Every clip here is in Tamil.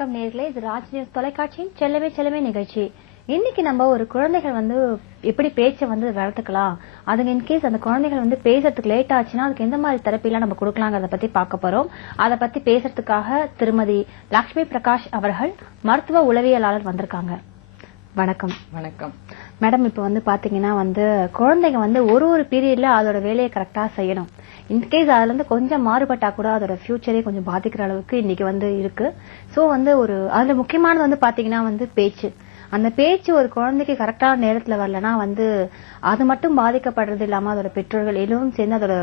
வணக்கம் நேயர்களே, இது ராஜ் நியூஸ் தொலைக்காட்சியின் செல்லமே செல்லமே நிகழ்ச்சி. இன்னைக்கு நம்ம ஒரு குழந்தைகள் எப்படி பேச்சை வளர்த்துக்கலாம், அதுங்க இன்கேஸ் அந்த குழந்தைகள் பேசுறதுக்கு லேட் ஆச்சுன்னா அதுக்கு எந்த மாதிரி தெரப்பிலாம் நம்ம கொடுக்கலாங்கிறத பத்தி பார்க்க போறோம். அதை பத்தி பேசுறதுக்காக திருமதி லட்சுமி பிரகாஷ் அவர்கள் மருத்துவ உளவியலாளர் வந்திருக்காங்க. வணக்கம். வணக்கம் மேடம். இப்ப பாத்தீங்கன்னா குழந்தைங்க ஒரு பீரியட்ல அதோட வேலையை கரெக்டா செய்யணும். இன்கேஸ் அதுல கொஞ்சம் மாறுபட்டா கூட அதோட ஃபியூச்சரே கொஞ்சம் பாதிக்கிற அளவுக்கு இன்னைக்கு இருக்கு. சோ அதுல முக்கியமானது பாத்தீங்கன்னா பேச்சு. அந்த பேச்சு ஒரு குழந்தைக்கு கரெக்டான நேரத்துல வரலன்னா அது மட்டும் பாதிக்கப்படுறது இல்லாம அதோட பெற்றோர்கள் எல்லோரும் சேர்ந்து அதோட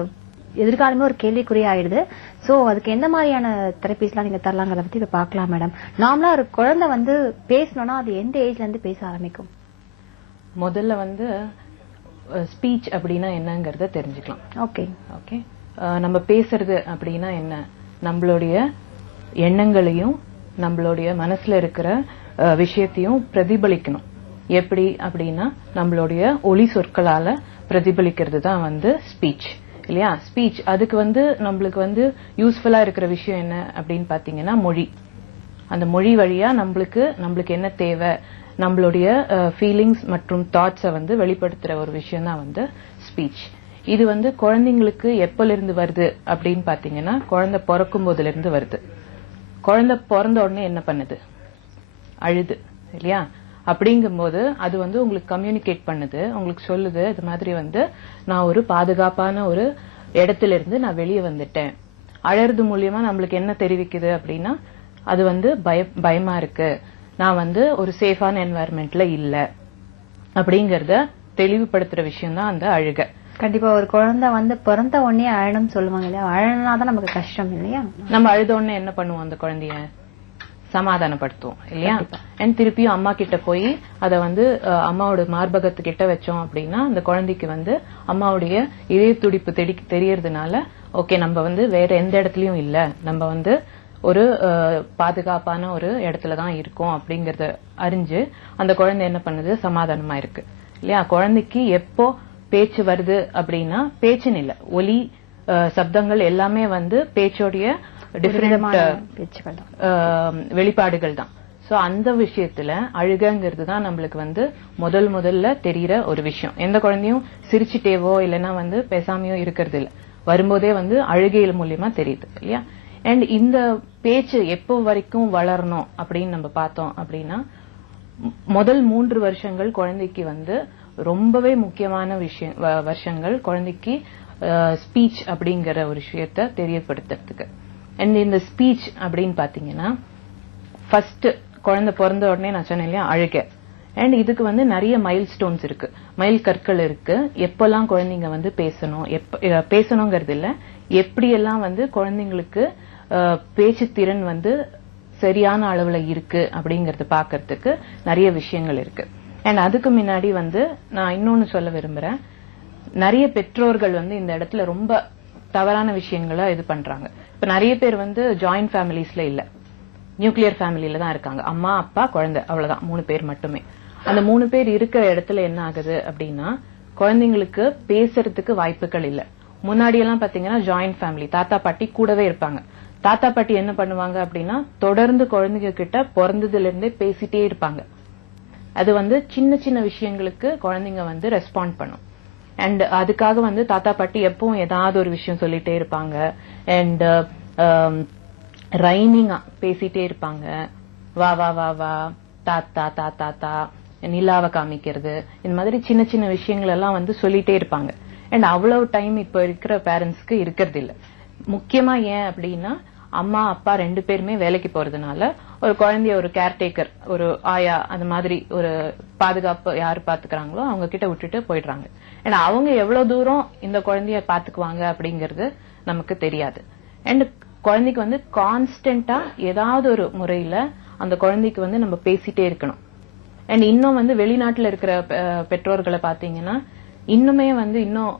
எதிர்காலமே ஒரு கேள்விக்குறி ஆயிடுது. சோ அதுக்கு எந்த மாதிரியான தெரபிஸ் எல்லாம் நீங்க தரலாங்கிறத பத்தி இப்ப பாக்கலாம் மேடம். நார்மலா ஒரு குழந்தை பேசணும்னா அது எந்த ஏஜ்ல இருந்து பேச ஆரம்பிக்கும்? முதல்ல ஸ்பீச் அப்படின்னா என்னங்கறத தெரிஞ்சுக்கலாம். Okay okay. நம்ம பேசுறது அப்படின்னா என்ன, நம்மளுடைய எண்ணங்களையும் நம்மளுடைய மனசுல இருக்கிற விஷயத்தையும் பிரதிபலிக்கணும். எப்படி அப்படின்னா நம்மளுடைய ஒலி சொற்களால பிரதிபலிக்கிறது தான் ஸ்பீச் இல்லையா? ஸ்பீச் அதுக்கு நம்மளுக்கு யூஸ்ஃபுல்லா இருக்கிற விஷயம் என்ன அப்படின்னு பாத்தீங்கன்னா மொழி. அந்த மொழி வழியா நம்மளுக்கு என்ன தேவை, நம்மளுடைய ஃபீலிங்ஸ் மற்றும் தாட்ஸை வெளிப்படுத்துற ஒரு விஷயம் தான் ஸ்பீச். இது குழந்தைங்களுக்கு எப்பல இருந்து வருது அப்படின்னு பாத்தீங்கன்னா குழந்தை பிறக்கும் போதுல இருந்து வருது. குழந்தை பிறந்த உடனே என்ன பண்ணுது? அழுது இல்லையா? அப்படிங்கும் போது அது உங்களுக்கு கம்யூனிகேட் பண்ணுது, உங்களுக்கு சொல்லுது இது மாதிரி நான் ஒரு பாதுகாப்பான ஒரு இடத்துல இருந்து நான் வெளியே வந்துட்டேன். அழறது மூலியமா நம்மளுக்கு என்ன தெரிவிக்குது அப்படின்னா அது பயமா இருக்கு, நான் ஒரு சேஃபான என்வாயர்மெண்ட்ல இல்ல அப்படிங்கறத தெளிவுபடுத்துற விஷயம் தான் அந்த அழுகை. கண்டிப்பா ஒரு குழந்தை பிறந்த உடனே அழணும்னு சொல்லுவாங்க இல்லையா? அழனாதான் நமக்கு கஷ்டம் இல்லையா? நம்ம அழுத உடனே என்ன பண்ணுவோம்? அந்த குழந்தைய சமாதானப்படுத்துவோம் இல்லையா? திருப்பியும் அம்மா கிட்ட போய் அத அம்மாவோட மார்பகத்துக்கிட்ட வச்சோம் அப்படின்னா அந்த குழந்தைக்கு அம்மாவுடைய இதய துடிப்பு தெரியறதுனால ஓகே நம்ம வேற எந்த இடத்துலயும் இல்ல, நம்ம ஒரு பாதுகாப்பான ஒரு இடத்துலதான் இருக்கோம் அப்படிங்கறத அறிஞ்சு அந்த குழந்தை என்ன பண்ணுது? சமாதானமா இருக்கு இல்லையா? குழந்தைக்கு எப்போ பேச்சு வருது அப்படின்னா பேச்சுன்னு இல்ல, ஒலி சப்தங்கள் எல்லாமே பேச்சோடைய டிஃபரெண்ட் வெளிப்பாடுகள் தான். சோ அந்த விஷயத்துல அழுகைங்கிறது தான் நம்மளுக்கு முதல்ல தெரியற ஒரு விஷயம். எந்த குழந்தையும் சிரிச்சுட்டேவோ இல்லைன்னா பேசாமையோ இருக்கிறது இல்ல, வரும்போதே அழுகையில் மூலியமா தெரியுது இல்லையா? அண்ட் இந்த பேச்சு எப்போ வரைக்கும் வளரணும் அப்படின்னு நம்ம பார்த்தோம் அப்படின்னா முதல் 3 வருஷங்கள் குழந்தைக்கு ரொம்பவே முக்கியமான வருஷங்கள் குழந்தைக்கு ஸ்பீச் அப்படிங்கிற ஒரு விஷயத்த தெரியப்படுத்துறதுக்கு. அண்ட் இந்த ஸ்பீச் அப்படின்னு பாத்தீங்கன்னா ஃபர்ஸ்ட் குழந்தை பிறந்த உடனே நான் சொன்னேன் இல்லையா அழுகை. அண்ட் இதுக்கு நிறைய மைல் ஸ்டோன்ஸ் இருக்கு, மைல் கற்கள் இருக்கு. எப்பெல்லாம் குழந்தைங்க பேசணும், பேசணுங்கிறது இல்ல, எப்படியெல்லாம் குழந்தைங்களுக்கு பேச்சு திறன் சரியான அளவுல இருக்கு அப்படிங்கறது பாக்கிறதுக்கு நிறைய விஷயங்கள் இருக்கு. அண்ட் அதுக்கு முன்னாடி நான் இன்னொன்னு சொல்ல விரும்புறேன். நிறைய பெற்றோர்கள் இந்த இடத்துல ரொம்ப தவறான விஷயங்களை இது பண்றாங்க. இப்ப நிறைய பேர் ஜாயிண்ட் ஃபேமிலிஸ்ல இல்ல, நியூக்ளியர் ஃபேமிலியில தான் இருக்காங்க. அம்மா அப்பா குழந்தை அவ்வளவுதான், 3 பேர் மட்டுமே. அந்த 3 பேர் இருக்கிற இடத்துல என்ன ஆகுது அப்படின்னா குழந்தைங்களுக்கு பேசுறதுக்கு வாய்ப்புகள் இல்ல. முன்னாடி எல்லாம் பாத்தீங்கன்னா ஜாயிண்ட் ஃபேமிலி, தாத்தா பாட்டி கூடவே இருப்பாங்க. தாத்தா பாட்டி என்ன பண்ணுவாங்க அப்படின்னா தொடர்ந்து குழந்தைங்க கிட்ட பிறந்ததுல இருந்தே பேசிட்டே இருப்பாங்க. அது சின்ன சின்ன விஷயங்களுக்கு குழந்தைங்க ரெஸ்பாண்ட் பண்ணும். அண்ட் அதுக்காக தாத்தா பாட்டி எப்பவும் ஏதாவது ஒரு விஷயம் சொல்லிட்டே இருப்பாங்க. அண்ட் ரைமிங்கா பேசிட்டே இருப்பாங்க. வா வா வா வா, தாத்தா தாத்தா தா, நிலாவை காமிக்கிறது, இந்த மாதிரி சின்ன சின்ன விஷயங்கள் எல்லாம் சொல்லிட்டே இருப்பாங்க. அண்ட் அவ்வளவு டைம் இப்ப இருக்கிற பேரண்ட்ஸ்க்கு இருக்கிறது இல்ல. முக்கியமா ஏன் அப்படின்னா அம்மா அப்பா 2 பேருமே வேலைக்கு போறதுனால ஒரு குழந்தைய ஒரு கேர்டேக்கர், ஒரு ஆயா, அந்த மாதிரி ஒரு பாதுகாப்பு யாரு பாத்துக்கிறாங்களோ அவங்க கிட்ட விட்டுட்டு போயிடுறாங்க. ஏன்னா அவங்க எவ்வளவு தூரம் இந்த குழந்தைய பாத்துக்குவாங்க அப்படிங்கறது நமக்கு தெரியாது. அண்ட் குழந்தைக்கு கான்ஸ்டன்டா ஏதாவது ஒரு முறையில அந்த குழந்தைக்கு நம்ம பேசிட்டே இருக்கணும். அண்ட் இன்னும் வெளிநாட்டுல இருக்கிற பெற்றோர்களை பாத்தீங்கன்னா இன்னுமே இன்னும்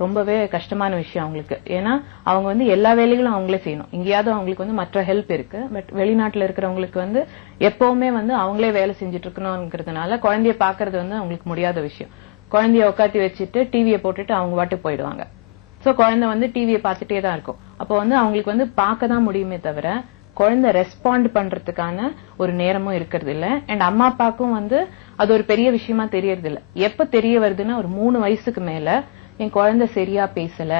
ரொம்பவே கஷ்டமான விஷயம் அவங்களுக்கு. ஏன்னா அவங்க எல்லா வேலைகளும் அவங்களே செய்யணும். எங்கேயாவது அவங்களுக்கு மற்ற ஹெல்ப் இருக்கு. பட் வெளிநாட்டுல இருக்கிறவங்களுக்கு எப்பவுமே அவங்களே வேலை செஞ்சுட்டு இருக்கணும்ங்கிறதுனால குழந்தைய பாக்குறது அவங்களுக்கு முடியாத விஷயம். குழந்தைய உட்காத்தி வச்சுட்டு டிவியை போட்டுட்டு அவங்க பாட்டுக்கு போயிடுவாங்க. சோ குழந்தை டிவியை பார்த்துட்டே தான் இருக்கும். அப்போ அவங்களுக்கு பார்க்க தான் முடியுமே தவிர குழந்தை ரெஸ்பாண்ட் பண்றதுக்கான ஒரு நேரமும் இருக்கிறது இல்ல. அண்ட் அம்மா அப்பாவுக்கும் வந்து அது ஒரு பெரிய விஷயமா தெரியறது இல்ல. எப்ப தெரிய வருதுன்னா ஒரு 3 வயசுக்கு மேல என் குழந்தை சரியா பேசல.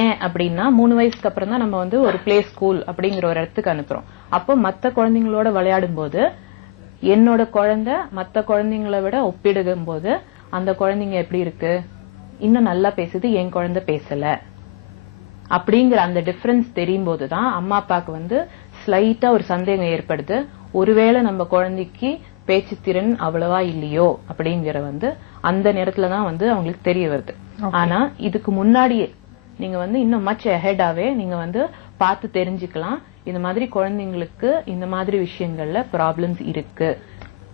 ஏன் அப்படின்னா 3 வயசுக்கு அப்புறம் தான் நம்ம வந்து ஒரு பிளே ஸ்கூல் அப்படிங்கிற ஒரு இடத்துக்கு அனுப்புறோம். அப்போ மத்த குழந்தைங்களோட விளையாடும் போது என்னோட குழந்தை மத்த குழந்தைங்களை விட ஒப்பிடுகும் போது அந்த குழந்தைங்க எப்படி இருக்கு, இன்னும் நல்லா பேசுது, என் குழந்தை பேசல அப்படிங்கிற அந்த டிஃபரன்ஸ் தெரியும் போதுதான் அம்மா அப்பாவுக்கு வந்து ஸ்லைட்டா ஒரு சந்தேகம் ஏற்படுது. ஒருவேளை நம்ம குழந்தைக்கு பேச்சு திறன் அவ்வளவா இல்லையோ அப்படிங்கிற வந்து அந்த நேரத்துலதான் வந்து அவங்களுக்கு தெரிய வருது. ஆனா இதுக்கு முன்னாடியே நீங்க வந்து இன்னும் மச் அஹெடாவே நீங்க வந்து பார்த்து தெரிஞ்சுக்கலாம் இந்த மாதிரி குழந்தைங்களுக்கு இந்த மாதிரி விஷயங்கள்ல ப்ராப்ளம்ஸ் இருக்கு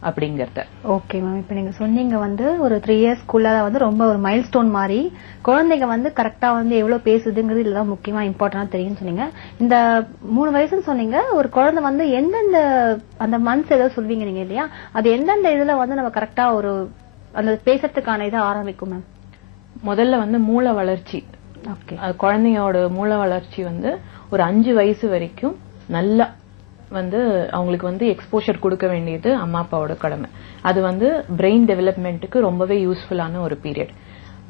அப்படிங்கறத. ஓகே மேம், இப்ப நீங்க சொன்னீங்க வந்து ஒரு 3 இயர்ஸ் ஸ்கூல்ல வந்து ரொம்ப ஒரு மைல் ஸ்டோன் மாதிரி குழந்தைங்க வந்து கரெக்டா வந்து எவ்வளவு பேசுதுங்கிறது இதுதான் முக்கியமா இம்பார்ட்டன்டா தெரியும் சொன்னீங்க. இந்த 3 வயசுன்னு சொன்னீங்க, ஒரு குழந்தை வந்து எந்தெந்த அந்த மந்த்ஸ் ஏதோ சொல்வீங்க நீங்க இல்லையா, அது எந்தெந்த இதுல வந்து நம்ம கரெக்டா ஒரு அந்த பேசுறதுக்கான இதை ஆரம்பிக்கும் மேம்? முதல்ல வந்து மூளை வளர்ச்சி. குழந்தையோட மூளை வளர்ச்சி வந்து ஒரு 5 வயசு வரைக்கும் நல்லா வந்து அவங்களுக்கு வந்து எக்ஸ்போஷர் கொடுக்க வேண்டியது அம்மா அப்பாவோட கடமை. அது வந்து பிரெயின் டெவலப்மெண்ட்டுக்கு ரொம்பவே யூஸ்ஃபுல்லான ஒரு பீரியட்.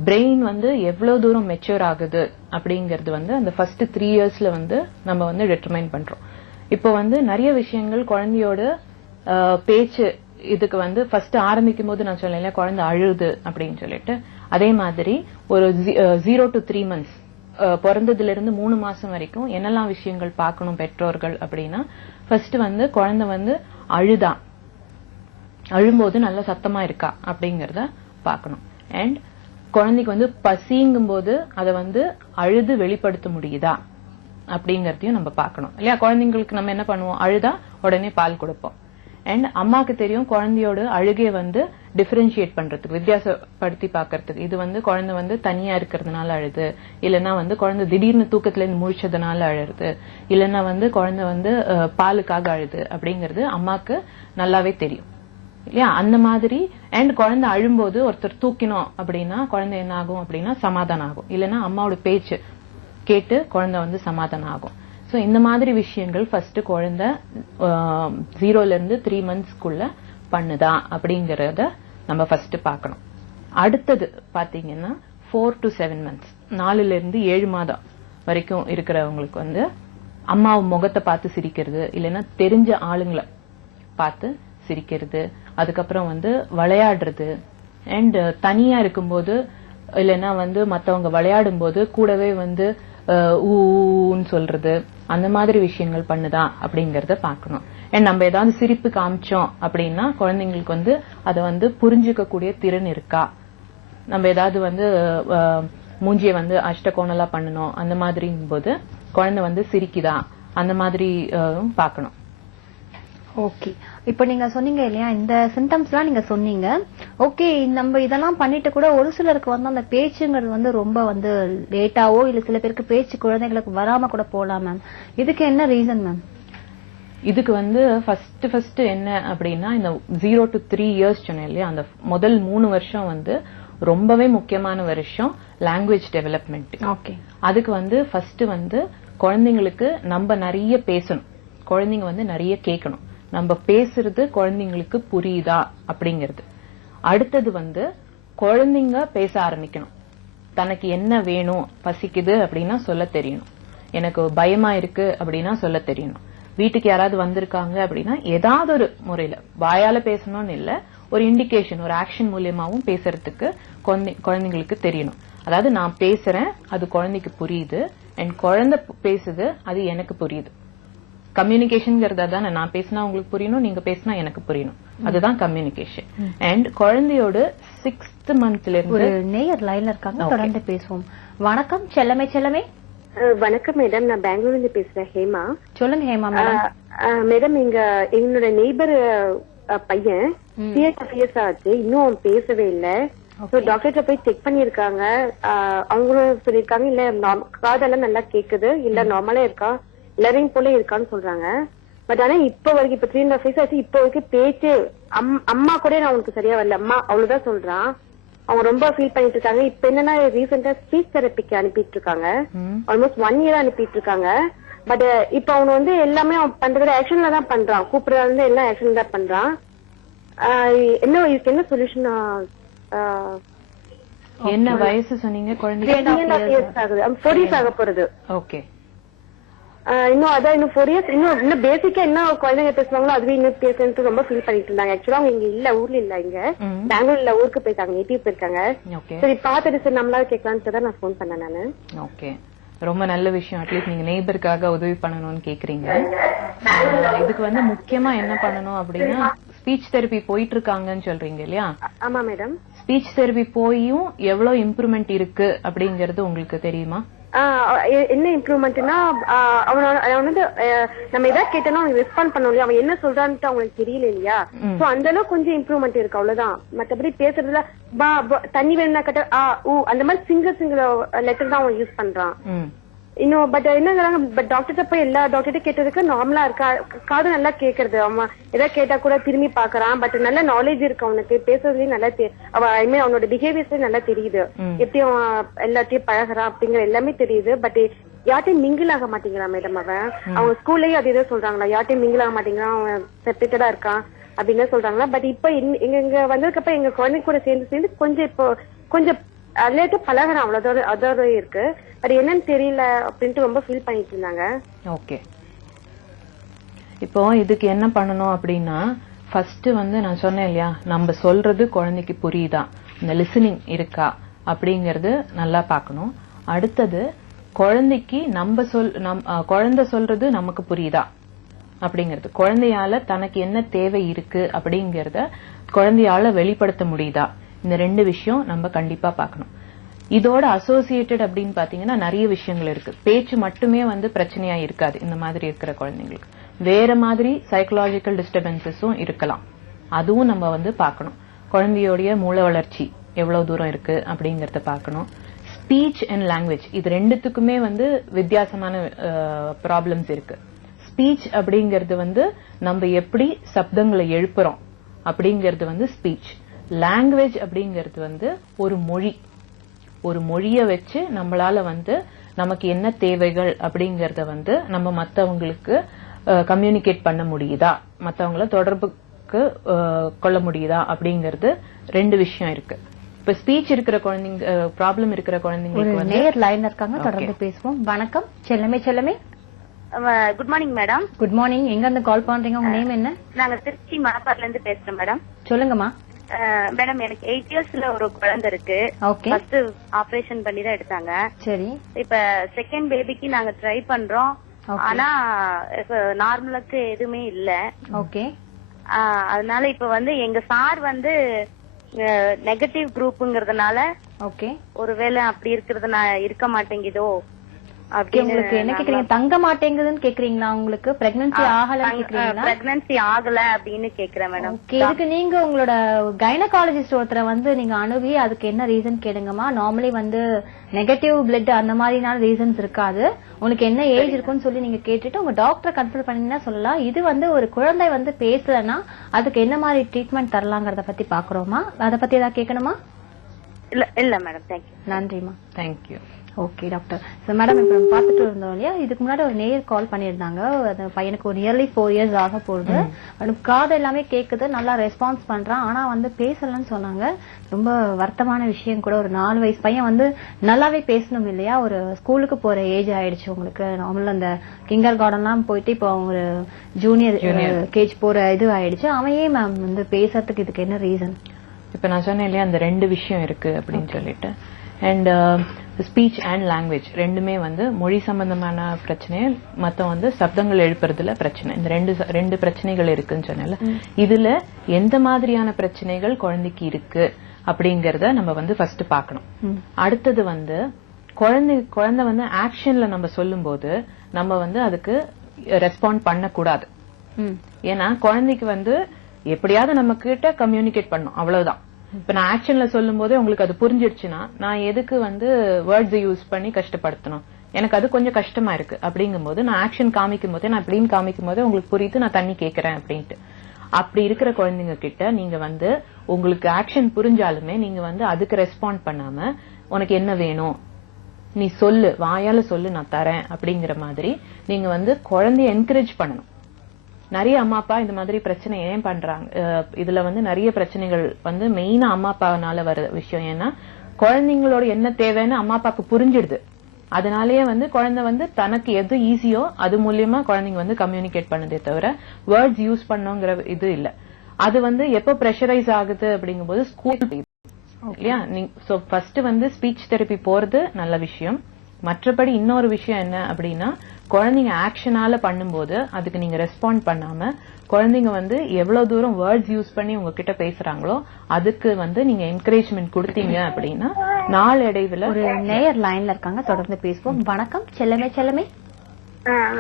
பிரெயின் வந்து எவ்வளவு தூரம் மெச்சூர் ஆகுது அப்படிங்கறது வந்து அந்த ஃபர்ஸ்ட் 3 இயர்ஸ்ல வந்து நம்ம வந்து டிட்டர்மைன் பண்றோம். இப்போ வந்து நிறைய விஷயங்கள் குழந்தையோட பேச்சு இதுக்கு வந்து ஃபர்ஸ்ட் ஆரம்பிக்கும் போது நான் சொல்லல குழந்தை அழுது அப்படின்னு சொல்லிட்டு, அதே மாதிரி ஒரு 0 to 3 months பிறந்ததுல இருந்து 3 மாசம் வரைக்கும் என்னெல்லாம் விஷயங்கள் பார்க்கணும் பெற்றோர்கள் அப்படின்னா, ஃபர்ஸ்ட் வந்து குழந்தை வந்து அழும்போது நல்ல சத்தமா இருக்கா அப்படிங்கறத பார்க்கணும். அண்ட் குழந்தைக்கு வந்து பசிங்கும் போது அதை வந்து அழுது வெளிப்படுத்த முடியுதா அப்படிங்கறதையும் நம்ம பார்க்கணும் இல்லையா. குழந்தைங்களுக்கு நம்ம என்ன பண்ணுவோம், அழுதா உடனே பால் கொடுப்போம். அண்ட் அம்மாக்கு தெரியும் குழந்தையோட அழுகையை வந்து டிஃபரன்ஷியேட் பண்றதுக்கு, வித்தியாசப்படுத்தி பாக்கிறதுக்கு. இது வந்து குழந்தை வந்து தனியா இருக்கிறதுனால அழுது, இல்லைன்னா வந்து குழந்தை திடீர்னு தூக்கத்துல இருந்து முழிச்சதுனால அழுது, இல்லைன்னா வந்து குழந்தை வந்து பாலுக்காக அழுது அப்படிங்கறது அம்மாக்கு நல்லாவே தெரியும் இல்லையா. அந்த மாதிரி அண்ட் குழந்தை அழும்போது ஒருத்தர் தூக்கினோம் அப்படின்னா குழந்தை என்ன ஆகும் அப்படின்னா சமாதானம் ஆகும், இல்லைன்னா அம்மாவோட பேச்சு கேட்டு குழந்தை வந்து சமாதானம் ஆகும். சோ இந்த மாதிரி விஷயங்கள் ஃபர்ஸ்ட் குழந்தை 0ல இருந்து 3 monthsக்குள்ள பண்ணுதா அப்படிங்கறத நம்ம ஃபர்ஸ்ட் பார்க்கணும். அடுத்தது பாத்தீங்கன்னா 4 to 7 months 4ல இருந்து 7 மாதம் வரைக்கும் இருக்கிறவங்களுக்கு வந்து அம்மா முகத்தை பார்த்து சிரிக்கிறது, இல்லைன்னா தெரிஞ்ச ஆளுங்களை பார்த்து சிரிக்கிறது, அதுக்கப்புறம் வந்து விளையாடுறது, அண்ட் தனியா இருக்கும்போது இல்லைன்னா வந்து மத்தவங்க விளையாடும் போது கூடவே வந்து ஊன்னு சொல்றது, அந்த மாதிரி விஷயங்கள் பண்ணுதா அப்படிங்கறத பார்க்கணும். அண்ட் நம்ம ஏதாவது சிரிப்பு காமிச்சோம் அப்படின்னா குழந்தைங்களுக்கு வந்து அதை வந்து புரிஞ்சுக்க கூடிய திறன் இருக்கா, நம்ம ஏதாவது வந்து மூஞ்சியை வந்து அஷ்டகோணலா பண்ணணும் அந்த மாதிரி போது குழந்தை வந்து சிரிக்குதா அந்த மாதிரி பார்க்கணும். ஓகே, இப்ப நீங்க சொன்னீங்க இல்லையா இந்த சிம்டம்ஸ் எல்லாம் நீங்க சொன்னீங்க. ஓகே, நம்ம இதெல்லாம் பண்ணிட்டு கூட ஒரு சிலருக்கு வந்து அந்த பேச்சுங்கிறது வந்து ரொம்ப வந்து லேட்டாவோ இல்ல சில பேருக்கு பேச்சு குழந்தைகளுக்கு வராம கூட போலாம் மேம். இதுக்கு என்ன ரீசன் மேம்? இதுக்கு வந்து ஃபர்ஸ்ட் என்ன அப்படின்னா இந்த 0 to 3 years சொன்னேன் இல்லையா, அந்த முதல் 3 வருஷம் வந்து ரொம்பவே முக்கியமான வருஷம் லாங்குவேஜ் டெவலப்மெண்ட். ஓகே, அதுக்கு வந்து ஃபர்ஸ்ட் வந்து குழந்தைங்களுக்கு நம்ம நிறைய பேசணும், குழந்தைங்க வந்து நிறைய கேட்கணும், நம்ம பேசுறது குழந்தைங்களுக்கு புரியுதா அப்படிங்கிறது. அடுத்தது வந்து குழந்தைங்க பேச ஆரம்பிக்கணும், தனக்கு என்ன வேணும், பசிக்குது அப்படின்னா சொல்ல தெரியணும், எனக்கு பயமா இருக்கு அப்படின்னா சொல்ல தெரியணும், வீட்டுக்கு யாராவது வந்திருக்காங்க அப்படின்னா ஏதாவது ஒரு முறையில வாயால பேசணும்னு இல்ல, ஒரு இண்டிகேஷன் ஒரு ஆக்ஷன் மூலியமாவும் பேசுறதுக்கு குழந்தைங்களுக்கு தெரியணும். அதாவது நான் பேசுறேன் அது குழந்தைக்கு புரியுது, அண்ட் குழந்தை பேசுது அது எனக்கு புரியுது. கம்யூனிகேஷன்ங்கிறது தானே, நான் பேசினா உங்களுக்கு புரியணும், நீங்க பேசினா எனக்கு புரியணும், அதுதான் கம்யூனிகேஷன். அண்ட் குழந்தையோட 6th monthல இருந்து ஒரு நேயர் லைன்ல இருக்காங்க, தொடர்ந்து பேசுவோம். வணக்கம் செல்லமே. செல்லமே வணக்கம் மேடம், நான் பெங்களூர்ல இருந்து பேசுறேன், ஹேமா. சொல்லுங்க ஹேமா மேடம். மேடம் எங்களோட நெய்பர் பையன் 3 years ஆச்சு, இன்னும் அவன் பேசவே இல்ல. டாக்டர்கிட்ட போய் செக் பண்ணிருக்காங்க, அவங்களும் சொல்லிருக்காங்க இல்ல காதெல்லாம் நல்லா கேக்குது, இல்ல நார்மலா இருக்கா, எல்லாரையும் போல இருக்கான்னு சொல்றாங்க. பட் ஆனா இப்ப வரைக்கும் இப்ப 3.5 years ஆச்சு, இப்ப வரைக்கும் பேச்சு அம்மா கூட நான் உனக்கு சரியா வரல அம்மா அவ்வளவுதான் சொல்றான். அவங்க ரொம்ப ஃபீல் பண்ணிட்டு இருக்காங்க. இப்ப என்னன்னா ரீசெண்டா ஸ்பீச் தெரப்பிக்கு அனுப்பிட்டு இருக்காங்க, ஆல்மோஸ்ட் 1 year அனுப்பிட்டு இருக்காங்க. பட் இப்ப அவன் வந்து எல்லாமே அவன் பண்றது ஆக்ஷன்ல தான் பண்றான். கூப்பிடுறதுல இருந்து எல்லாம் ஆக்ஷன்ல தான் பண்றான். இதுக்கு என்ன சொல்யூஷன்? என்ன வயசு சொன்னீங்க குழந்தைக்கு? 3.5 years ஆகுது. 4 years ஆக போறது. ஓகே. இன்னும் அதான் இன்னும் 4 years இன்னும் பேசிக்கா என்ன குழந்தைங்க பேசுவாங்களோ அதுவே இன்னும் பேசுறது ரொம்ப ஃபீல் பண்ணிட்டு இருந்தாங்க. ஆக்சுவலா அவங்க இங்க இல்ல, ஊர்ல இல்ல, இங்க பெங்களூர்ல ஊருக்கு போயிருக்காங்க, நேட்டிவ் போயிருக்காங்க. சரி பாத்துட்டு சரி நம்மளால கேட்கலான்னு தான் நான் போன் பண்ணேன் நானு. ஓகே, ரொம்ப நல்ல விஷயம். அட்லீஸ்ட் நீங்க நெய்பருக்காக உதவி பண்ணணும்னு கேக்குறீங்க. இதுக்கு வந்து முக்கியமா என்ன பண்ணணும் அப்படின்னா ஸ்பீச் தெரப்பி போயிட்டு இருக்காங்கன்னு சொல்றீங்க இல்லையா? ஆமா மேடம். ஸ்பீச் தெரப்பி போயும் எவ்வளவு இம்ப்ரூவ்மெண்ட் இருக்கு அப்படிங்கறது உங்களுக்கு தெரியுமா? என்ன இம்ப்ரூவ்மெண்ட்னா அவன் வந்து நம்ம எதாவது கேட்டோம்னா அவனுக்கு ரெஸ்பாண்ட் பண்ணணும் இல்லையா, அவன் என்ன சொல்றான்னு அவங்களுக்கு தெரியல இல்லையா. சோ அந்த அளவுக்கு கொஞ்சம் இம்ப்ரூவ்மெண்ட் இருக்கு, அவ்வளவுதான். மத்தபடி பேசுறதுல தண்ணி வேணும்னா கேட்டா அந்த மாதிரி சிங்கிள் லெட்டர் தான் அவன் யூஸ் பண்றான் இன்னும். பட் என்ன பட் டாக்டர்கிட்ட போய் எல்லா டாக்டர்கிட்ட கேட்டதுக்கு நார்மலா இருக்கா, காது நல்லா கேக்குறது, அவன் எதாவது கேட்டா கூட திரும்பி பாக்குறான். பட் நல்ல நாலேஜ் இருக்கு அவனுக்கு, பேசுறதுலயும் நல்லா அவனோட பிஹேவியர்ஸ்லயும் நல்லா தெரியுது, எப்படி அவன் எல்லாத்தையும் பழகுறான் அப்படிங்கிற எல்லாமே தெரியுது. பட் யார்ட்டையும் மிங்கிள் ஆக மாட்டேங்கிறான் மேடம். அவங்க ஸ்கூல்லயும் அதே தான் சொல்றாங்களா, யார்ட்டையும் மிங்கிள் ஆக மாட்டேங்கிறான், அவன் செப்பரேட்டடா இருக்கான் அப்படின்னு சொல்றாங்களா. பட் இப்ப எங்க வந்ததுக்கு அப்புறம் எங்க குழந்தை கூட சேர்ந்து கொஞ்சம் இப்போ கொஞ்சம் லேட்டா பழகுறான், அவ்வளவுதான். அதோட இருக்கு. அது என்னன்னு தெரியல அப்படின்ட்டு ரொம்ப ஃபீல் பண்ணிட்டு இருந்தாங்க. ஓகே, இப்போ இதுக்கு என்ன பண்ணணும் அப்படின்னா ஃபர்ஸ்ட் வந்து நான் சொன்னேன் இல்லையா, நம்ம சொல்றது குழந்தைக்கு புரியுதா, இந்த லிசனிங் இருக்கா அப்படிங்கறது நல்லா பார்க்கணும். அடுத்தது குழந்தைக்கு குழந்தை சொல்றது நமக்கு புரியுதா அப்படிங்கறது, குழந்தையால தனக்கு என்ன தேவை இருக்கு அப்படிங்கறத குழந்தையால வெளிப்படுத்த முடியுதா, இந்த 2 விஷயம் நம்ம கண்டிப்பா பார்க்கணும். இதோட அசோசியேட்டட் அப்படின்னு பாத்தீங்கன்னா நிறைய விஷயங்கள் இருக்கு. பேச்சு மட்டுமே வந்து பிரச்சனையா இருக்காது இந்த மாதிரி இருக்கிற குழந்தைங்களுக்கு, வேற மாதிரி சைக்கலாஜிக்கல் டிஸ்டர்பன்சஸும் இருக்கலாம். அதுவும் நம்ம வந்து பார்க்கணும். குழந்தையோடைய மூளை வளர்ச்சி எவ்வளவு தூரம் இருக்கு அப்படிங்கறத பார்க்கணும். ஸ்பீச் அண்ட் லாங்குவேஜ் இது 2த்துக்குமே வந்து வித்தியாசமான ப்ராப்ளம்ஸ் இருக்கு. ஸ்பீச் அப்படிங்கறது வந்து நம்ம எப்படி சப்தங்களை எழுப்புறோம் அப்படிங்கறது வந்து ஸ்பீச். லாங்குவேஜ் அப்படிங்கிறது வந்து ஒரு மொழிய வச்சு நம்மளால வந்து நமக்கு என்ன தேவைகள் அப்படிங்கறத வந்து நம்ம மத்தவங்களுக்கு கம்யூனிகேட் பண்ண முடியுதா, மத்தவங்கள தொடர்புக்கு கொள்ள முடியுதா அப்படிங்கறது 2 விஷயம் இருக்கு. இப்ப ஸ்பீச் இருக்கிற குழந்தைங்க ப்ராப்ளம் இருக்கிற குழந்தைங்களுக்கு வந்து நேர் லைன்ல இருக்காங்க, தொடர்ந்து பேசுவோம். வணக்கம் செல்லமே. Good morning madam. Good morning. எங்க இருந்து கால் பண்றீங்க, உங்க நேம் என்ன? நாங்க திருச்சி மணப்பாறையில இருந்து பேசுறோம் மேடம். சொல்லுங்கம்மா. மேடம் எனக்கு 8 yearsல ஒரு குழந்தை இருக்கு. ஃபர்ஸ்ட் ஆபரேஷன் பண்ணி தான் எடுத்தாங்க. சரி, இப்ப செகண்ட் பேபிக்கு நாங்க ட்ரை பண்றோம். ஆனா இப்ப நார்மலுக்கு எதுவுமே இல்ல. ஓகே, அதனால இப்ப வந்து எங்க சார் வந்து நெகட்டிவ் குரூப்ங்கிறதுனால ஓகே ஒருவேளை அப்படி இருக்கிறது நான் இருக்க மாட்டேங்குதோ உங்களுக்கு என்ன கேக்குறீங்க? தங்க மாட்டேங்குதுன்னு கேக்குறீங்களா? உங்களுக்கு பிரெக்னன்சி ஆகல கேக்குறீங்களா? பிரெக்னன்சி ஆகல அப்படின்னு கேக்குறேன் மேடம். இதுக்கு நீங்க உங்களோட கைனகாலஜிஸ்ட் ஒருத்தரை வந்து நீங்க அணுகி அதுக்கு என்ன ரீசன் கேளுங்கம்மா. நார்மலி வந்து நெகட்டிவ் பிளட் அந்த மாதிரினால ரீசன்ஸ் இருக்காது. உங்களுக்கு என்ன ஏஜ் இருக்குன்னு சொல்லி நீங்க கேட்டுட்டு உங்க டாக்டரை கன்சல்ட் பண்ணீங்கன்னா சொல்லலாம். இது வந்து ஒரு குழந்தை வந்து பேசலன்னா அதுக்கு என்ன மாதிரி ட்ரீட்மெண்ட் தரலாங்கிறத பத்தி பாக்குறோமா? அதை பத்தி ஏதாவது கேட்கணுமா? இல்ல மேடம். தேங்க்யூ. நன்றிமா. தேங்க்யூ. Okay doctor. மேடம் இப்ப நம்ம பாத்துட்டு இருந்தோம் இல்லையா, இதுக்கு முன்னாடி ஒரு நேயர் கால் பண்ணிருந்தாங்க. அந்த பையனுக்கு ஒரு நியர்லி 4 years ஆக போகுது. அவனுக்கு காது எல்லாமே கேக்குது, நல்லா ரெஸ்பான்ஸ் பண்றான், ஆனா வந்து பேசலன்னு சொன்னாங்க. ரொம்ப வருத்தமான விஷயம் கூட. ஒரு 4 வயசு பையன் வந்து நல்லாவே பேசணும் இல்லையா, ஒரு ஸ்கூலுக்கு போற ஏஜ் ஆயிடுச்சு உங்களுக்கு. நார்மல் அந்த கிண்டர் கார்டன்லாம் போயிட்டு இப்போ ஒரு ஜூனியர் கேஜ் போற இது ஆயிடுச்சு. அவன் ஏன் மேம் வந்து பேசுறதுக்கு இதுக்கு என்ன ரீசன்? இப்ப நான் சொன்னேன் இல்லையா, அந்த 2 விஷயம் இருக்கு அப்படின்னு சொல்லிட்டு. அண்ட் ஸ்பீச் அண்ட் லாங்குவேஜ் 2மே வந்து மொழி சம்பந்தமான பிரச்சனை, மத்த வந்து சப்தங்கள் எழுப்புறதுல பிரச்சனை. இந்த 2 பிரச்சனைகள் இருக்குன்னு சொன்னல. இதுல எந்த மாதிரியான பிரச்சனைகள் குழந்தைக்கு இருக்கு அப்படிங்கறத நம்ம வந்து ஃபர்ஸ்ட் பார்க்கணும். அடுத்தது வந்து குழந்தை வந்து ஆக்ஷன்ல நம்ம சொல்லும் போது நம்ம வந்து அதுக்கு ரெஸ்பாண்ட் பண்ண கூடாது. ஏன்னா குழந்தைக்கு வந்து எப்படியாவது நம்ம கிட்ட கம்யூனிகேட் பண்ணும், அவ்வளவுதான். இப்ப நான் ஆக்ஷன்ல சொல்லும் போதே உங்களுக்கு அது புரிஞ்சிடுச்சுன்னா நான் எதுக்கு வந்து வேர்ட்ஸ் யூஸ் பண்ணி கஷ்டப்படுத்தணும், எனக்கு அது கொஞ்சம் கஷ்டமா இருக்கு அப்படிங்கும் போது நான் ஆக்ஷன் காமிக்கும் போதே நான் இப்படின்னு காமிக்கும் போதே உங்களுக்கு புரியுது நான் தண்ணி கேட்கறேன் அப்படின்ட்டு. அப்படி இருக்கிற குழந்தைங்க கிட்ட நீங்க வந்து உங்களுக்கு ஆக்ஷன் புரிஞ்சாலுமே நீங்க வந்து அதுக்கு ரெஸ்பாண்ட் பண்ணாம உனக்கு என்ன வேணும், நீ சொல்லு, வாயால சொல்லு, நான் தரேன் அப்படிங்கிற மாதிரி நீங்க வந்து குழந்தைய என்கரேஜ் பண்ணணும். நிறைய அம்மா அப்பா இந்த மாதிரி பிரச்சனை ஏன் பண்றாங்க, இதுல வந்து நிறைய பிரச்சனைகள் வந்து மெயினா அம்மா அப்பானால வர விஷயம். ஏன்னா குழந்தைங்களோட என்ன தேவைன்னு அம்மா அப்பாவுக்கு புரிஞ்சிடுது. அதனாலயே வந்து குழந்தை வந்து தனக்கு எது ஈஸியோ அது மூலியமா குழந்தைங்க வந்து கம்யூனிகேட் பண்ணுதே தவிர வேர்ட்ஸ் யூஸ் பண்ணுங்கிற இது இல்ல. அது வந்து எப்போ பிரஷரைஸ் ஆகுது அப்படிங்கும்போது ஸ்கூல் இல்லையா. சோ ஃபர்ஸ்ட் வந்து ஸ்பீச் தெரப்பி போறது நல்ல விஷயம். மற்றபடி இன்னொரு விஷயம் என்ன அப்படின்னா, குழந்தைங்க ஆக்ஷனால பண்ணும்போது அதுக்கு நீங்க ரெஸ்பாண்ட் பண்ணாம குழந்தைங்க வந்து எவ்வளவு தூரம் வேர்ட்ஸ் யூஸ் பண்ணி உங்ககிட்ட பேசுறாங்களோ அதுக்கு வந்து நீங்க என்கரேஜ்மெண்ட் கொடுத்தீங்க அப்படின்னா நாளடைவுல. ஒரு நேயர் லைன்ல இருக்காங்க, தொடர்ந்து பேசுவோம். வணக்கம் செல்லமே. செல்லமே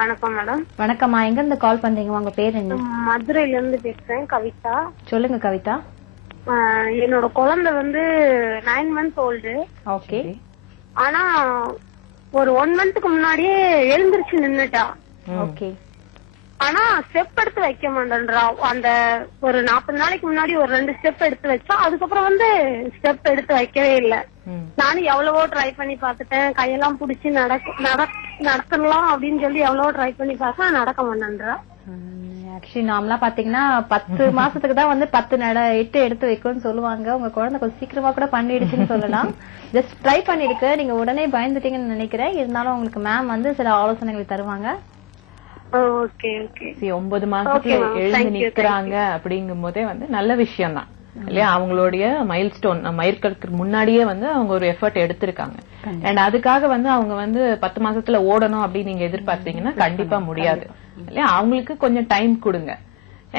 வணக்கம் மேடம். வணக்கம்மா, எங்க இருந்து கால் பண்றீங்க? உங்க பேர் என்ன? மதுரையில இருந்து பேசுறேன், கவிதா. சொல்லுங்க கவிதா. என்னோட குழந்தை வந்து 9 months ஓல்டு. ஓகே. ஆனா ஒரு 1 monthக்கு முன்னாடியே எழுந்திருச்சு நின்னுட்டா. ஓகே. ஆனா ஸ்டெப் எடுத்து வைக்க மாட்டேன்றா. அந்த ஒரு 40 நாளைக்கு முன்னாடி ஒரு 2 ஸ்டெப் எடுத்து வச்சா, அதுக்கப்புறம் வந்து ஸ்டெப் எடுத்து வைக்கவே இல்லை. நானும் எவ்வளவோ ட்ரை பண்ணி பாத்துட்டேன், கையெல்லாம் புடிச்சு நடத்தலாம் அப்படின்னு சொல்லி எவ்வளவோ ட்ரை பண்ணி பார்த்தா நடக்க மாட்டேன்றா. ஆக்சுவலி நார்மலா பாத்தீங்கன்னா 10 மாசத்துக்கு தான் வந்து 10 8 எடுத்து வைக்கும்னு சொல்லுவாங்க. உங்க குழந்தை கொஞ்சம் சீக்கிரமா கூட பண்ணிடுச்சுன்னு சொல்லலாம். ஜஸ்ட் ட்ரை பண்ணிருக்கு, நீங்க உடனே பயந்துட்டீங்கன்னு நினைக்கிறேன். இருந்தாலும் உங்களுக்கு மேம் வந்து சில ஆலோசனைகள் தருவாங்க. 9 மாசத்துல எழுந்து நிக்கிறாங்க அப்படிங்கும் போதே வந்து நல்ல விஷயம் தான் இல்லையா. அவங்களுடைய மைல்ஸ்டோன் மைல்கல்க்கு முன்னாடியே வந்து அவங்க ஒரு எஃபர்ட் எடுத்திருக்காங்க. அண்ட் அதுக்காக வந்து அவங்க வந்து 10 மாசத்துல ஓடணும் அப்படின்னு நீங்க எதிர்பார்த்தீங்கன்னா கண்டிப்பா முடியாது இல்லையா. அவங்களுக்கு கொஞ்சம் டைம் கொடுங்க.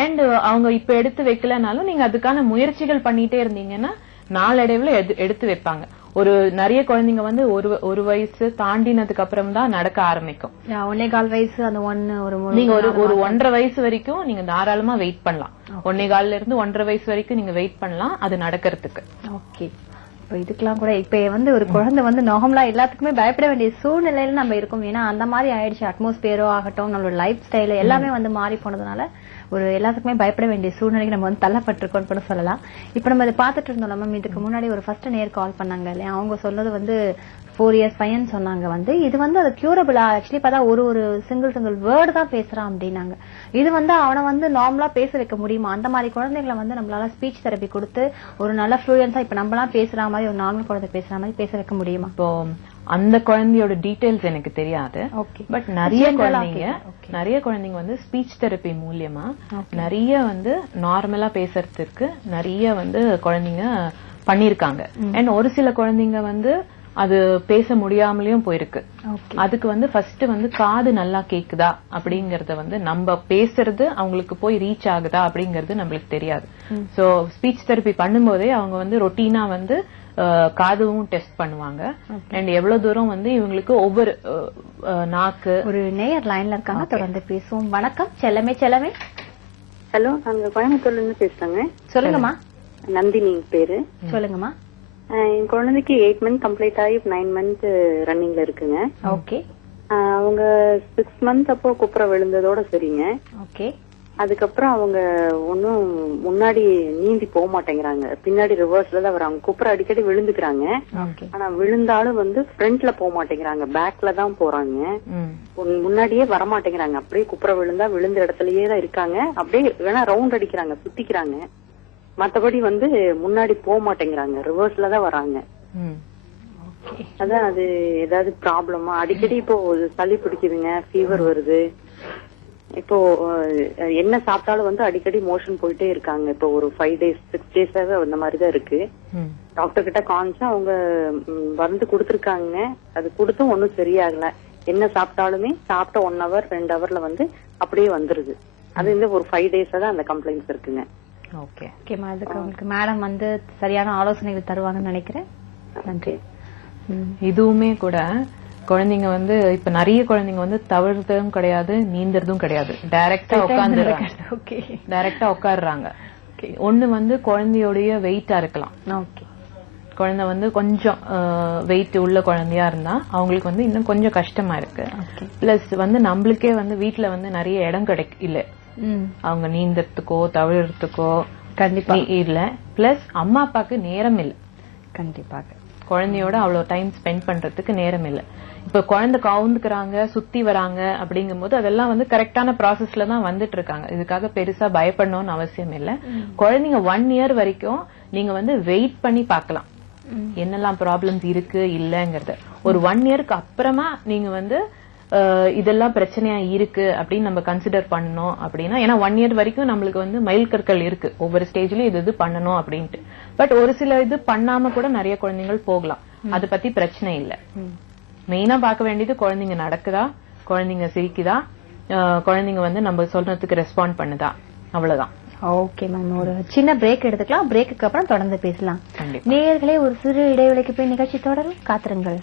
அண்ட் அவங்க இப்ப எடுத்து வைக்கலனாலும் நீங்க அதுக்கான முயற்சிகள் பண்ணிட்டே இருந்தீங்கன்னா நாளடைவுல எடுத்து வைப்பாங்க. ஒரு நிறைய குழந்தைங்க வந்து ஒரு வயசு தாண்டினதுக்கு அப்புறம் தான் நடக்க ஆரம்பிக்கும். 1.25 வயசு அந்த நீங்க ஒரு 1.5 வயசு வரைக்கும் நீங்க தாராளமா வெயிட் பண்ணலாம். 1.25 இருந்து 1.5 வயசு வரைக்கும் நீங்க வெயிட் பண்ணலாம் அது நடக்கிறதுக்கு. ஓகே. இப்ப இதுக்கெல்லாம் கூட இப்ப வந்து ஒரு குழந்தை வந்து நார்மலா எல்லாத்துக்குமே பயப்பட வேண்டிய சூழ்நிலையில நம்ம இருக்கோம். ஏன்னா அந்த மாதிரி ஆயிடுச்சு. அட்மாஸ்பியரோ ஆகட்டும், நம்மளோட லைஃப் ஸ்டைல் எல்லாமே வந்து மாறி போனதுனால ஒரு எல்லாத்துக்குமே பயப்பட வேண்டிய சூழ்நிலைக்கு நம்ம வந்து தள்ளப்பட்டிருக்கோம்னு கூட சொல்லலாம். இப்ப நம்ம இதை பாத்துட்டு இருந்தோம் மேம். இதுக்கு முன்னாடி ஒரு ஃபர்ஸ்ட் நேர் கால் பண்ணாங்க இல்லையா, அவங்க சொன்னது வந்து 4 years பையன் சொன்னாங்க. வந்து இது வந்து அது கியூரபிளா ஆக்சுவலி பார்த்தா ஒரு சிங்கிள் வேர்டு தான் பேசுறான் அப்படின்னாங்க. இது வந்து அவனை வந்து நார்மலா பேச வைக்க முடியுமா? அந்த மாதிரி குழந்தைகளை வந்து நம்மளால ஸ்பீச் தெரப்பி கொடுத்து ஒரு நல்ல ஃப்ளூயன்ஸா இப்ப நம்மளாம் பேசுற மாதிரி ஒரு நார்மல் குழந்தை பேசுற மாதிரி பேச வைக்க முடியுமா? இப்போ அந்த குழந்தையோட டீடைல்ஸ் எனக்கு தெரியாது. பட் நிறைய குழந்தைங்க வந்து ஸ்பீச் தெரப்பி மூலியமா நிறைய வந்து நார்மலா பேசுறதுக்கு நிறைய வந்து குழந்தைங்க பண்ணிருக்காங்க. அண்ட் ஒரு சில குழந்தைங்க வந்து அது பேச முடியாமலேயும் போயிருக்கு. அதுக்கு வந்து ஃபர்ஸ்ட் வந்து காது நல்லா கேக்குதா அப்படிங்கறத வந்து நம்ம பேசுறது அவங்களுக்கு போய் ரீச் ஆகுதா அப்படிங்கறது நம்மளுக்கு தெரியாது. சோ ஸ்பீச் தெரப்பி பண்ணும்போதே அவங்க வந்து ரொட்டீனா வந்து காதுவும் டெஸ்ட் பண்ணுவாங்க. அண்ட் எவ்வளவு தூரம் வந்து இவங்களுக்கு ஒவ்வொரு நாக்கு. ஒரு நேயர் லைன்ல இருக்காங்க, தொடர்ந்து பேசுவோம். வணக்கம் செல்லமே. செல்லமே ஹலோ, நாங்க கோயம்புத்தூர்ல இருந்து பேசுறோங்க. சொல்லுங்கம்மா. நந்தினி பேரு. சொல்லுங்கம்மா. என் குழந்தைக்கு 8 months கம்ப்ளீட் ஆகி 9 months ரன்னிங்ல இருக்குங்க. ஓகே. அவங்க 6 months அப்போ குப்புற விழுந்ததோட சரிங்க. ஓகே. அதுக்கப்புறம் அவங்க ஒன்னும் முன்னாடி நீந்தி போக மாட்டேங்கிறாங்க, பின்னாடி ரிவர்ஸ்ல தான் வராங்க. குப்புற அடிக்கடி விழுந்துக்கிறாங்க, ஆனா விழுந்தாலும் வந்து ஃப்ரண்ட்ல போக மாட்டேங்கிறாங்க, பேக்ல தான் போறாங்க. முன்னாடியே வர மாட்டேங்கிறாங்க. அப்படியே குப்புற விழுந்தா விழுந்த இடத்துலயே தான் இருக்காங்க. அப்படியே வேணா ரவுண்ட் அடிக்கிறாங்க, சுத்திக்கிறாங்க. மத்தபடி வந்து முன்னாடி போக மாட்டேங்கிறாங்க, ரிவர்ஸ்ல தான் வராங்க. அதான் அது ஏதாவது ப்ராப்ளமா? அடிக்கடி இப்போ சளி பிடிக்குதுங்க, ஃபீவர் வருது. இப்போ என்ன சாப்பிட்டாலும் வந்து அடிக்கடி மோஷன் போயிட்டே இருக்காங்க. இப்போ ஒரு 5 days 6 days-ஆவே அந்த மாதிரிதான் இருக்கு. டாக்டர் கிட்ட காமிச்சா அவங்க மருந்து கொடுத்துருக்காங்க. அது கொடுத்தும் ஒன்னும் சரியாகல. என்ன சாப்பிட்டாலுமே சாப்பிட்ட 1 hour 2 hourல வந்து அப்படியே வந்துருது. அது இந்த ஒரு 5 days-ஆ தான் அந்த கம்ப்ளைண்ட்ஸ் இருக்குங்க. ஓகேமா, அதுக்கு உங்களுக்கு மேடம் வந்து சரியான ஆலோசனைகள் தருவாங்கன்னு நினைக்கிறேன். நன்றி. இதுவுமே கூட குழந்தைங்க வந்து இப்ப நிறைய குழந்தைங்க வந்து தவறுறதும் கிடையாது, நீந்தறதும் கிடையாது, டைரக்டா உட்காடுறாங்க. ஒண்ணு வந்து குழந்தையோடைய வெயிட்டா இருக்கலாம். குழந்தை வந்து கொஞ்சம் வெயிட் உள்ள குழந்தையா இருந்தா அவங்களுக்கு வந்து இன்னும் கொஞ்சம் கஷ்டமா இருக்கு. பிளஸ் வந்து நம்மளுக்கே வந்து வீட்டுல வந்து நிறைய இடம் இல்ல அவங்க நீந்தறதுக்கோ தவிர்த்துக்கோ. கண்டிப்பா இல்ல. பிளஸ் அம்மா அப்பாக்கு நேரம் இல்ல. கண்டிப்பாக. குழந்தையோட அவ்வளவு டைம் ஸ்பெண்ட் பண்றதுக்கு நேரம் இல்ல. இப்ப குழந்தை கவுந்துக்கிறாங்க, சுத்தி வராங்க அப்படிங்கும் போது அதெல்லாம் வந்து கரெக்டான ப்ராசஸ்ல தான் வந்துட்டு இருக்காங்க. இதுக்காக பெருசா பயப்படணும்னு அவசியம் இல்ல. குழந்தைங்க 1 year வரைக்கும் நீங்க வந்து வெயிட் பண்ணி பார்க்கலாம் என்னெல்லாம் ப்ராப்ளம்ஸ் இருக்கு இல்லங்கிறத. ஒரு 1 yearக்கு அப்புறமா நீங்க வந்து இதெல்லாம் பிரச்சனையா இருக்கு அப்படின்னு நம்ம கன்சிடர் பண்ணணும் அப்படின்னா, ஏன்னா 1 year வரைக்கும் நம்மளுக்கு வந்து மைல் கற்கள் இருக்கு, ஒவ்வொரு ஸ்டேஜ்லயும் இது பண்ணணும் அப்படின்ட்டு. பட் ஒரு சில இது பண்ணாம கூட நிறைய குழந்தைகள் போகலாம், அதை பத்தி பிரச்சனை இல்ல. மெயினா பார்க்க வேண்டியது குழந்தைங்க நடக்குதா, குழந்தைங்க சிரிக்குதா, குழந்தைங்க வந்து நம்ம சொல்றதுக்கு ரெஸ்பாண்ட் பண்ணுதா, அவ்வளவுதான். ஓகே மேம், ஒரு சின்ன பிரேக் எடுத்துக்கலாம். பிரேக்குக்கு அப்புறம் தொடர்ந்து பேசலாம். நேயர்களே, ஒரு சிறு இடைவெளிக்கு போய் நிகழ்ச்சி தொடரும், காத்திருங்கள்.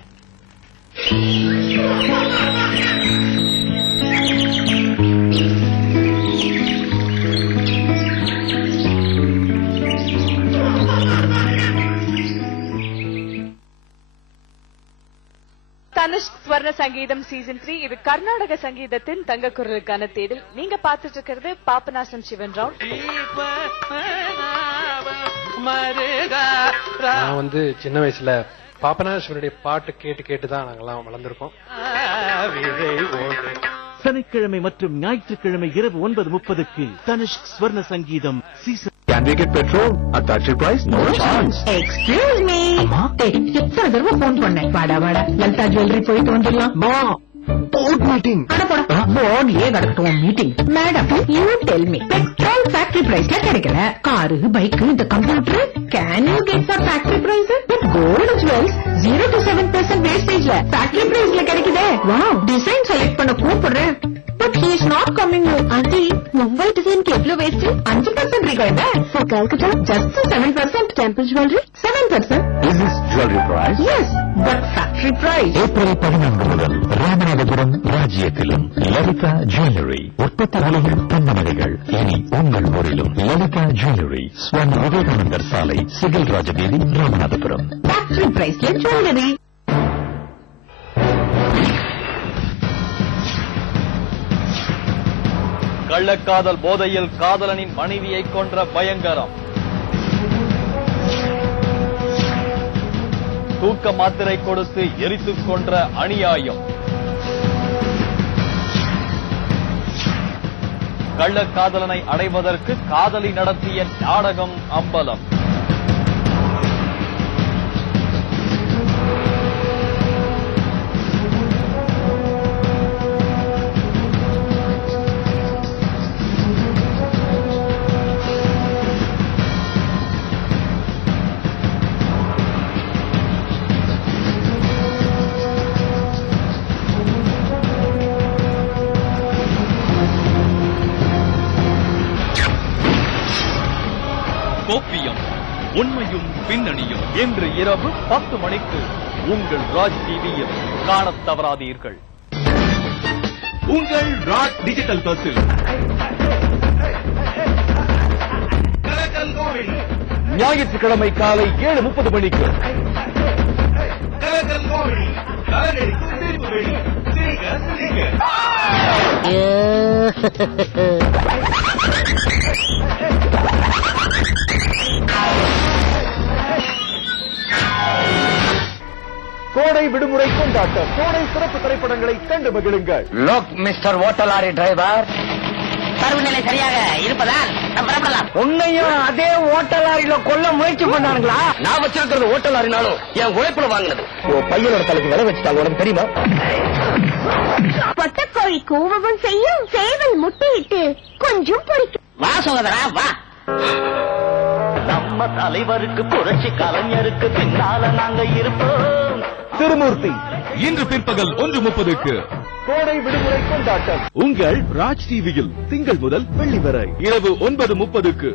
தனுஷ் ஸ்வர்ண சங்கீதம் சீசன் 3. இது கர்நாடக சங்கீதத்தின் தங்க குரலுக்கான தேடல். நீங்க பாத்துட்டு இருக்கிறது பாபநாசம் சிவன் ராவ். நான் வந்து சின்ன வயசுல பாபநாசனுடைய பாட்டு கேட்டு கேட்டுதான் நாங்கெல்லாம் வளர்ந்திருக்கோம். சனிக்கிழமை மற்றும் ஞாயிற்றுக்கிழமை இரவு 9:30க்கு தனுஷ் ஸ்வர்ண சங்கீதம் season. Can we get petrol at factory price? No chance. Excuse me. எத்தனை தடவை போன் பண்ணேன். வாடா வாடா, லலிதா ஜுவல்லரி போயிட்டு வந்துடலாம். Board meeting. போர்ட் ஏன் நடக்கட்டும் meeting. Madam, you tell me, petrol factory பிரைஸ்ல கிடைக்கல, காரு பைக் இந்த computer can you get for factory price? But gold jewels 0 to 7% வேஸ்டேஜ்ல ஃபேக்டரி பிரைஸ்ல கிடைக்குதே. வாவ், டிசைன் செலக்ட் பண்ண கூப்பிடுறேன். But he is not coming. Aunty, Mumbai design के एवलो वेस्ट 5% रिकॉर्ड है. For Calcutta, just 7%. Temple jewelry 7%. Is this jewelry price? Yes, but factory price. April 14 முதல் ராமநாதபுரம் ராஜ்யத்திலும் லலிதா ஜுவல்லரி உற்பத்தியாளர்கள் தன்னமணிகள் இனி உங்கள் ஊரிலும். லலிதா ஜுவல்லரி, ஸ்வாமி விவேகானந்தர் சாலை, சிகில் Rajaveedhi, Ramanathapuram. Factory price le jewelry. கள்ளக்காதல் போதையில் காதலனின் மனைவியை கொன்ற பயங்கரம். தூக்க மாத்திரை கொடுத்து எரித்துக் கொன்ற அநியாயம். கள்ளக்காதலனை அடைவதற்கு காதலி நடத்திய நாடகம் அம்பலம். கோப்பியம், உண்மையும் பின்னணியும் இன்று இரவு 10 மணிக்கு உங்கள் ராஜ் டிவியில் காணத் தவறாதீர்கள். உங்கள் ராஜ் டிஜிட்டல் பஸ்ஸில் ஞாயிற்றுக்கிழமை காலை 7:30 மணிக்கு கோடை விடுமுறை கொண்டாட்டம். கோடை சிறப்பு திரைப்படங்களை கண்டு மகிழுங்கள். Lok mister hotel lorry driver, பருவநிலை சரியாக இருப்பதால் புறப்படலாம். உன்னையும் அதே ஓட்டல் லாரியில கொல்ல முயற்சி பண்ணானுங்களா? நான் வச்சிருக்கிறது ஓட்டல் லாரினாலும் என் உழைப்புல வாங்கினது. பையனோட தலைக்கு விலை வச்சுட்டாங்க, உனக்கு தெரியுமா? பொட்டக்கோழி கூவவும் செய்யும், சேவல் முட்டையிட்டு கொஞ்சம் பொறிக்கும். வா சகோதரா வா. நம்ம தலைவருக்கு புரட்சி கலைஞருக்கு பின்னால நாங்க இருப்போம். திருமூர்த்தி இன்று பிற்பகல் 1:30க்கு கோடை விடுமுறை கொண்டாட்டம் உங்கள் ராஜ் டிவியில் திங்கள் முதல் வெள்ளி வரை இரவு 9:30க்கு.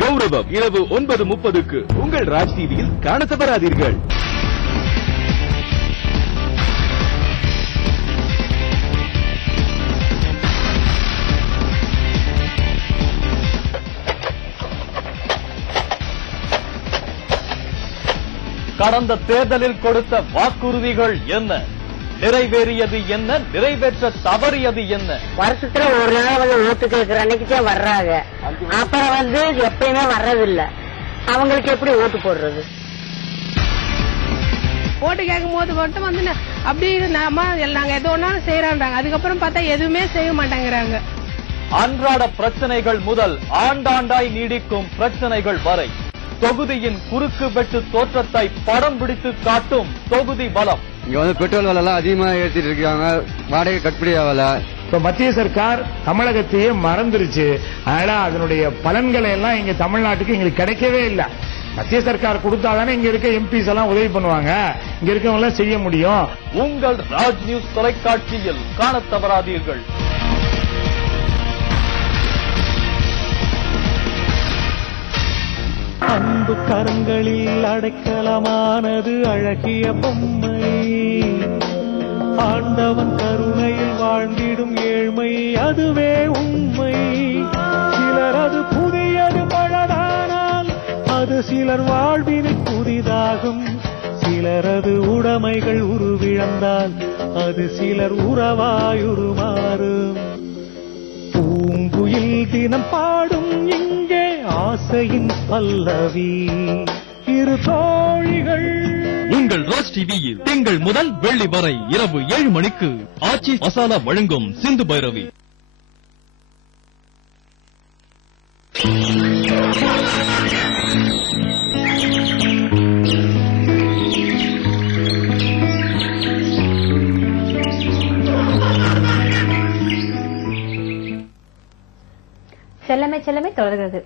கௌரவம் இரவு 9:30க்கு உங்கள் ராஜ் டிவியில் காண தவறாதீர்கள். கடந்த தேர்தலில் கொடுத்த வாக்குறுதிகள் என்ன, நிறைவேறியது என்ன, நிறைவேற்ற தவறியது என்ன? வருஷத்துல ஒரு நாள் ஓட்டு கேட்கிற அன்னைக்குதான் வர்றாங்க, அப்புறம் எப்பயுமே வர்றதில்ல. அவங்களுக்கு எப்படி ஓட்டு போடுறது? ஓட்டு கேட்கும் போது மட்டும் அப்படி நாங்க எது ஒன்னாலும் செய்யறாங்க, அதுக்கப்புறம் பார்த்தா எதுவுமே செய்ய மாட்டேங்கிறாங்க. அன்றாட பிரச்சனைகள் முதல் ஆண்டாண்டாய் நீடிக்கும் பிரச்சனைகள் வரை தொகுதியின் குறுக்கு வெட்டு தோற்றத்தை படம் பிடித்து காட்டும் தொகுதி பலம். இங்க பெட்ரோல் விலை எல்லாம் அதிகமா ஏற்றிட்டு இருக்காங்க, வாடகை கட்டுப்படி ஆகல. இப்ப மத்திய சர்க்கார் தமிழகத்தையே மறந்துருச்சு. அதனால அதனுடைய பலன்களை எல்லாம் இங்க தமிழ்நாட்டுக்கு எங்களுக்கு கிடைக்கவே இல்லை. மத்திய சர்க்கார் கொடுத்தாதானே இங்க இருக்க எம்பிஸ் எல்லாம் உதவி பண்ணுவாங்க, இங்க இருக்கவங்க எல்லாம் செய்ய முடியும். உங்கள் ராஜ் நியூஸ் தொலைக்காட்சியில் காண தவறாதீர்கள். அன்பு கரங்களில் அடைக்கலமானது அழகிய பொம்மை, ஆண்டவன் கருணையில் வாழ்ந்திடும் ஏழ்மை அதுவே உண்மை. சிலர் அது புதியது பழதானால் அது சிலர் வாழ்வினை புதிதாகும், சிலரது உடைமைகள் உருவிழந்தால் அது சிலர் உறவாயுருமாறும். பூங்குயில் தினம் பாடும் இங்கே ஆசையின் பல்லவி இரு தோழிகள். உங்கள் ராஜ் டிவியில் திங்கள் முதல் வெள்ளி வரை இரவு 7 மணிக்கு ஆச்சி மசாலா வழங்கும் சிந்து பைரவி. செல்லமே செல்லமே தொடர்கிறது.